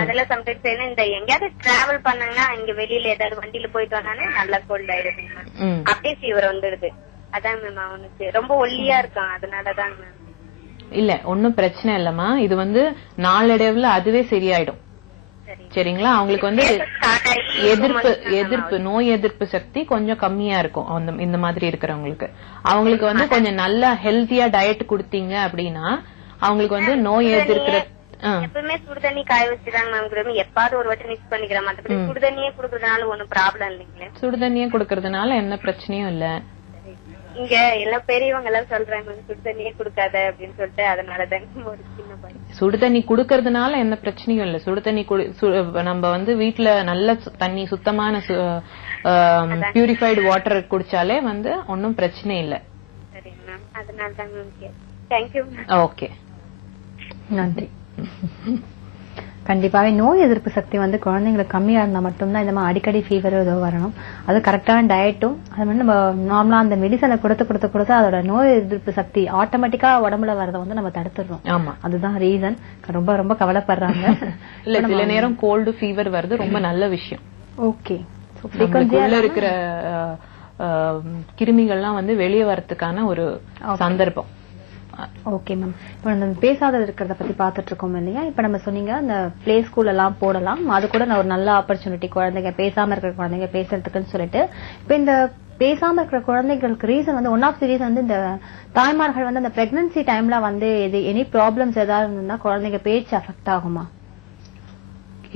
அதெல்லாம் சம்டைம்ஸ் இந்த எங்கயாவது டிராவல் பண்ணாங்கன்னா, இங்க வெளியில ஏதாவது வண்டியில போயிட்டு வந்தானே நல்லா கோல்ட் ஆயிடுது, அப்படியே ஃபீவர் வந்துடுது. அதாங்க மேம் அவனுக்கு ரொம்ப ஒல்லியா இருக்கான், அதனாலதாங்க மேம். இல்ல ஒன்னும் பிரச்சனை இல்லம்மா, இது வந்து நாளடைவுல அதுவே சரியாயிடும். சரிங்களா? அவங்களுக்கு வந்து நோய் எதிர்ப்பு சக்தி கொஞ்சம் கம்மியா இருக்கும் இந்த மாதிரி இருக்கிறவங்களுக்கு. அவங்களுக்கு வந்து கொஞ்சம் நல்ல ஹெல்த்தியா டயட் கொடுத்தீங்க அப்படின்னா அவங்களுக்கு வந்து நோய் எதிர்க்கிற எப்பவுமே சுடுதண்ணி காய வச்சுதாங்க மேம், எப்பாவது ஒரு வாட்டி மிக்ஸ் பண்ணிக்கிறேன். மத்தபடி சுடுதண்ணியே குடுக்கறதுனால ஒன்னும் ப்ராப்ளம் இல்லைங்களே. சுடுதண்ணியே குடுக்கறதுனால என்ன பிரச்சனையும் இல்ல. இங்க எல்லாம் பெரியவங்க எல்லாம் சொல்றாங்க சுடுதண்ணியே குடுக்காத அப்படின்னு சொல்லிட்டு, அதனாலதாங்க ஒரு சின்ன பையன். சுடுதண்ணி குடுக்கறதுனால எந்த பிரச்சனையும் இல்ல. சுடுதண்ணி நம்ம வந்து வீட்டுல நல்ல தண்ணி சுத்தமான பியூரிஃபைடு வாட்டர் குடிச்சாலே வந்து ஒன்னும் பிரச்சனை இல்ல. சரிங்க மேம், அதனாலதாங்க. தேங்க்யூ. ஓகே, நன்றி. கண்டிப்பாவே நோய் எதிர்ப்பு சக்தி வந்து குழந்தைங்களுக்கு கம்மியா இருந்தா மட்டும்தான் இந்த மாதிரி அடிக்கடி ஃபீவர் ஏதோ வரணும். அது கரெக்டான டயட்டும் அது மாதிரி நம்ம நார்மலா அந்த மெடிசனை கொடுத்து அதோட நோய் எதிர்ப்பு சக்தி ஆட்டோமேட்டிக்கா உடம்புல வரதை வந்து நம்ம தடுத்துடுறோம். ஆமா, அதுதான் ரீசன். ரொம்ப ரொம்ப கவலைப்படுறாங்க. இல்ல சில நேரம் கோல்டு ஃபீவர் வருது, ரொம்ப நல்ல விஷயம். ஓகே, இருக்கிற கிருமிகள்லாம் வந்து வெளியே வரதுக்கான ஒரு சந்தர்ப்பம். ஓகே மேம், இப்ப நம்ம பேசாத இருக்கிறத பத்தி பாத்துட்டு இருக்கோம் இல்லையா? இப்ப நம்ம சொன்னீங்க அந்த பிளே ஸ்கூல் எல்லாம் போடலாம், அது கூட ஒரு நல்ல ஆப்பர்ச்சுனிட்டி குழந்தைங்க பேசாம இருக்கிற குழந்தைங்க பேசுறதுக்குன்னு சொல்லிட்டு. இப்ப இந்த பேசாம இருக்கிற குழந்தைகளுக்கு ரீசன் வந்து ஒன் ஆஃப் தி ரீசன் வந்து இந்த தாய்மார்கள் வந்து அந்த பிரெக்னன்சி டைம்ல வந்து எனி ப்ராப்ளம்ஸ் ஏதாவது இருந்ததுன்னா குழந்தைங்க பேச்சு அஃபெக்ட் ஆகுமா?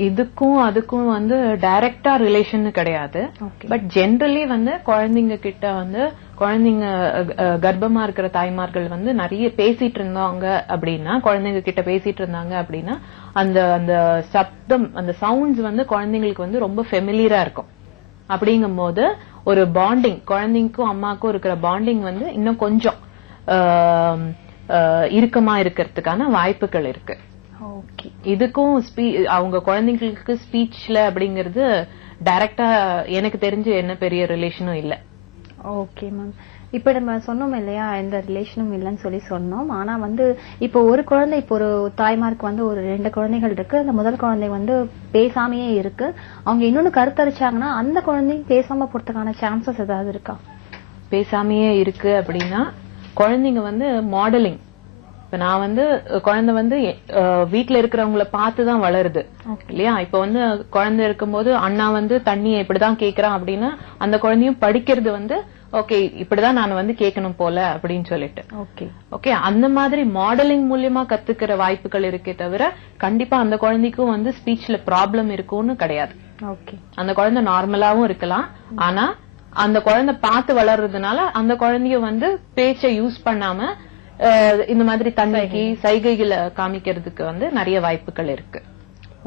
இதுக்கும் அதுக்கும் வந்து டைரக்டா ரிலேஷன் கிடையாது. பட் ஜெனரலி வந்து குழந்தைங்க கிட்ட வந்து குழந்தைங்க கர்ப்பமா இருக்கிற தாய்மார்கள் வந்து நிறைய பேசிட்டு இருந்தாங்க அப்படின்னா, குழந்தைங்க கிட்ட பேசிட்டு இருந்தாங்க அப்படின்னா அந்த அந்த சப்தம் அந்த சவுண்ட்ஸ் வந்து குழந்தைங்களுக்கு வந்து ரொம்ப ஃபெமிலியரா இருக்கும். அப்படிங்கும் போது ஒரு பாண்டிங் குழந்தைக்கும் அம்மாக்கும் இருக்கிற பாண்டிங் வந்து இன்னும் கொஞ்சம் இறுக்கமா இருக்கிறதுக்கான வாய்ப்புகள் இருக்கு. இதுக்கும் அவங்க குழந்தைங்களுக்கு ஸ்பீச்ல அப்படிங்கறது டைரக்டா எனக்கு தெரிஞ்சு என்ன பெரிய ரிலேஷனும் இல்ல. ஓகே மேம், இப்ப நம்ம சொன்னோம் இல்லையா எந்த ரிலேஷனும் இல்லைன்னு சொல்லி சொன்னோம். ஆனா வந்து இப்போ ஒரு குழந்தை, இப்போ ஒரு தாய்மாருக்கு வந்து ஒரு 2 குழந்தைகள் இருக்கு. அந்த முதல் குழந்தை வந்து பேசாமையே இருக்கு. அவங்க இன்னொன்னு கருத்தரிச்சாங்கன்னா அந்த குழந்தையும் பேசாம போறதுக்கான சான்சஸ் ஏதாவது இருக்கா? பேசாமையே இருக்கு அப்படின்னா குழந்தைங்க வந்து மாடலிங், இப்ப நான் வந்து குழந்தை வந்து வீட்டுல இருக்கிறவங்கள பார்த்துதான் வளருது இல்லையா? இப்ப வந்து குழந்தை இருக்கும்போது அண்ணா வந்து தண்ணியை இப்படிதான் கேக்குறான் அப்படின்னா அந்த குழந்தையும் படிக்கிறது வந்து ஓகே இப்படிதான் நான் வந்து கேட்கணும் போல அப்படின்னு சொல்லிட்டு ஓகே அந்த மாதிரி மாடலிங் மூலியமா கத்துக்கிற வாய்ப்புகள் இருக்கே தவிர கண்டிப்பா அந்த குழந்தைக்கும் வந்து ஸ்பீச்ல ப்ராப்ளம் இருக்கும்னு கிடையாது. அந்த குழந்தை நார்மலாவும் இருக்கலாம். ஆனா அந்த குழந்தை பார்த்து வளர்றதுனால அந்த குழந்தைய வந்து பேச்சை யூஸ் பண்ணாம இந்த மாதிரி தன்னைக்கு சைகைகளை காமிக்கிறதுக்கு வந்து நிறைய வாய்ப்புகள் இருக்கு.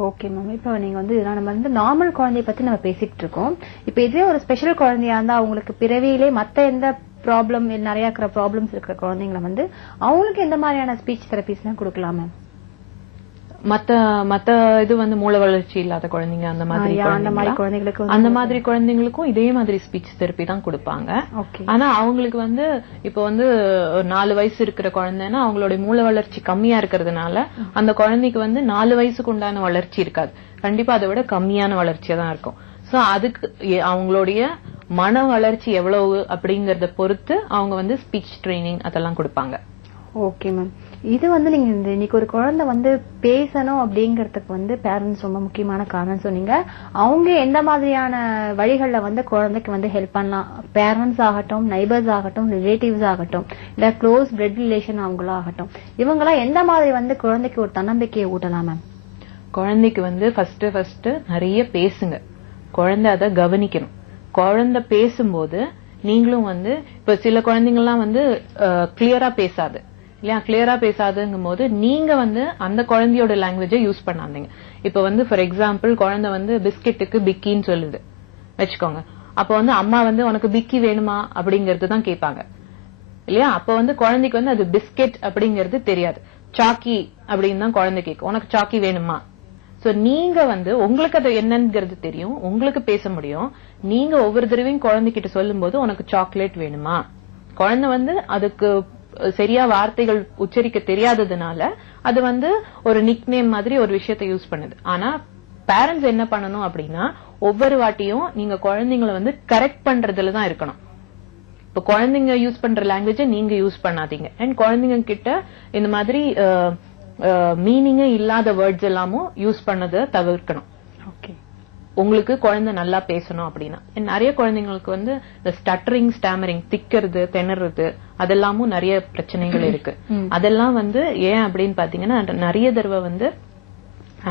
ஓகே மேம், இப்போ நீங்க வந்து நம்ம வந்து நார்மல் குழந்தைய பத்தி நம்ம பேசிட்டு இருக்கோம். இப்ப இதுவே ஒரு ஸ்பெஷல் குழந்தையா இருந்தா அவங்களுக்கு பிறவியிலே மத்த எந்த ப்ராப்ளம் நிறைய இருக்கிற ப்ராப்ளம்ஸ் இருக்கிற குழந்தைங்களை வந்து அவங்களுக்கு எந்த மாதிரியான ஸ்பீச் தெரபிஸ் எல்லாம் கொடுக்கலாம் மேம்? மத்த இது வந்து மூளை வளர்ச்சி இல்லாத குழந்தைங்க அந்த மாதிரி குழந்தைங்களுக்கும் இதே மாதிரி ஸ்பீச் தெரப்பி தான் கொடுப்பாங்க. ஆனா அவங்களுக்கு வந்து இப்ப வந்து 4 வயசு இருக்கிற குழந்தைன்னா அவங்களுடைய மூளை வளர்ச்சி கம்மியா இருக்கிறதுனால அந்த குழந்தைக்கு வந்து 4 வயசுக்கு உண்டான வளர்ச்சி இருக்காது. கண்டிப்பா அதை விட கம்மியான வளர்ச்சியா தான் இருக்கும். சோ அதுக்கு அவங்களுடைய மன வளர்ச்சி எவ்வளவு அப்படிங்கறத பொறுத்து அவங்க வந்து ஸ்பீச் ட்ரைனிங் அதெல்லாம் கொடுப்பாங்க. ஓகே மேம், இது வந்து நீங்க இன்னைக்கு ஒரு குழந்தை வந்து பேசணும் அப்படிங்கறதுக்கு வந்து பேரண்ட்ஸ் ரொம்ப முக்கியமான காரணம் சொன்னீங்க. அவங்க எந்த மாதிரியான வழிகள்ல வந்து குழந்தைக்கு வந்து ஹெல்ப் பண்ணலாம்? பேரண்ட்ஸ் ஆகட்டும், நைபர்ஸ் ஆகட்டும், ரிலேட்டிவ்ஸ் ஆகட்டும், இல்ல க்ளோஸ் பிளட் ரிலேஷன் அவங்களா ஆகட்டும், இவங்கெல்லாம் எந்த மாதிரி வந்து குழந்தைக்கு ஒரு தன்னம்பிக்கையை ஊட்டலாம் மேம்? குழந்தைக்கு வந்து ஃபர்ஸ்ட் நிறைய பேசுங்க. குழந்தை அதை கவனிக்கணும். குழந்தை பேசும்போது நீங்களும் வந்து இப்ப சில குழந்தைங்கலாம் வந்து கிளியரா பேசாது இல்லையா? கிளியரா பேசாதுங்கும் போது நீங்க வந்து அந்த குழந்தையோட லாங்குவேஜை யூஸ் பண்ணாதீங்க. இப்ப வந்து ஃபார் எக்ஸாம்பிள் குழந்தை வந்து பிஸ்கெட்டுக்கு பிக்கின்னு சொல்லுது வச்சுக்கோங்க. அப்ப வந்து அம்மா வந்து உனக்கு பிக்கி வேணுமா அப்படிங்கறது தான் கேட்பாங்க இல்லையா? அப்ப வந்து குழந்தைக்கு வந்து அது பிஸ்கெட் அப்படிங்கறது தெரியாது. சாக்கி அப்படின்னு தான் குழந்தை கேட்கும், உனக்கு சாக்கி வேணுமா? சோ நீங்க வந்து உங்களுக்கு அது என்னங்கிறது தெரியும், உங்களுக்கு பேச முடியும். நீங்க ஒவ்வொரு தடவையும் குழந்தைகிட்ட சொல்லும் போது உனக்கு சாக்லேட் வேணுமா, குழந்தை வந்து அதுக்கு சரியா வார்த்தைகள் உச்சரிக்க தெரியாததுனால அது வந்து ஒரு நிக் நேம் மாதிரி ஒரு விஷயத்தை யூஸ் பண்ணுது. ஆனா பேரண்ட்ஸ் என்ன பண்ணணும் அப்படின்னா ஒவ்வொரு வாட்டியும் நீங்க குழந்தைங்களை வந்து கரெக்ட் பண்றதுல தான் இருக்கணும். இப்ப குழந்தைங்க யூஸ் பண்ற லாங்குவேஜ நீங்க யூஸ் பண்ணாதீங்க. அண்ட் குழந்தைங்க கிட்ட இந்த மாதிரி மீனிங்கே இல்லாத வேர்ட்ஸ் எல்லாமும் யூஸ் பண்ணதை தவிர்க்கணும். உங்களுக்கு குழந்தை நல்லா பேசணும் அப்படின்னா. நிறைய குழந்தைங்களுக்கு வந்து இந்த ஸ்டட்டரிங், ஸ்டாமரிங், திக்கிறது, திணறது அதெல்லாமும் நிறைய பிரச்சனைகள் இருக்கு. அதெல்லாம் வந்து ஏன் அப்படின்னு பாத்தீங்கன்னா, நிறைய தடவை வந்து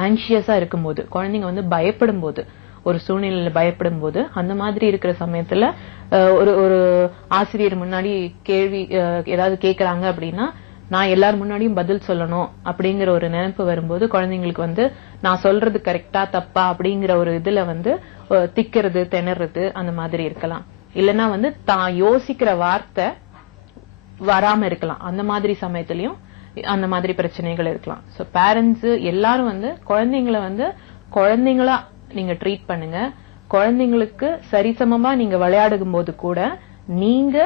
ஆன்சியஸா இருக்கும்போது, குழந்தைங்க வந்து பயப்படும் போது, ஒரு சூழ்நிலையில பயப்படும் போது, அந்த மாதிரி இருக்கிற சமயத்துல ஒரு ஆசிரியர் முன்னாடி கேள்வி ஏதாவது கேக்குறாங்க அப்படின்னா, நான் எல்லாரும் முன்னாடியும் பதில் சொல்லணும் அப்படிங்கிற ஒரு நினைப்பு வரும்போது குழந்தைங்களுக்கு வந்து நான் சொல்றது கரெக்டா தப்பா அப்படிங்கிற ஒரு இதுல வந்து திக்கிறது, திணறது அந்த மாதிரி இருக்கலாம். இல்லைன்னா வந்து தான் யோசிக்கிற வார்த்தை வராம இருக்கலாம். அந்த மாதிரி சமயத்திலயும் அந்த மாதிரி பிரச்சனைகள் இருக்கலாம். சோ பேரண்ட்ஸ் எல்லாரும் வந்து குழந்தைங்களை வந்து குழந்தைங்களா நீங்க ட்ரீட் பண்ணுங்க. குழந்தைங்களுக்கு சரிசமமா நீங்க விளையாடும் போது கூட நீங்க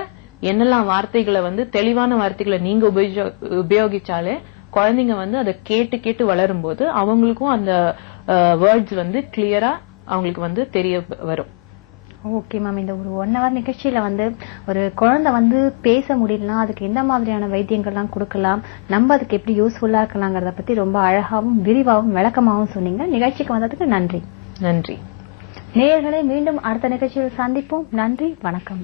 என்னெல்லாம் வார்த்தைகளை வந்து தெளிவான வார்த்தைகளை நீங்க உபயோகிச்சாலே குழந்தைங்க வந்து அதை கேட்டு கேட்டு வளரும் போது அவங்களுக்கும் அந்த வேர்ட்ஸ் வந்து கிளியரா அவங்களுக்கு வந்து தெரிய வரும். ஓகே மேம், இந்த ஒரு 1 hour நிகழ்ச்சியில வந்து ஒரு குழந்தை வந்து பேச முடியலன்னா அதுக்கு எந்த மாதிரியான வைத்தியங்கள்லாம் கொடுக்கலாம், நம்ம அதுக்கு எப்படி யூஸ்ஃபுல்லா இருக்கலாங்கிறத பத்தி ரொம்ப அழகாவும் விரிவாகவும் விளக்கமாகவும் சொன்னீங்க. நிகழ்ச்சிக்கு வந்ததுக்கு நன்றி. நன்றி. நேயர்களை மீண்டும் அடுத்த நிகழ்ச்சியில் சந்திப்போம். நன்றி, வணக்கம்.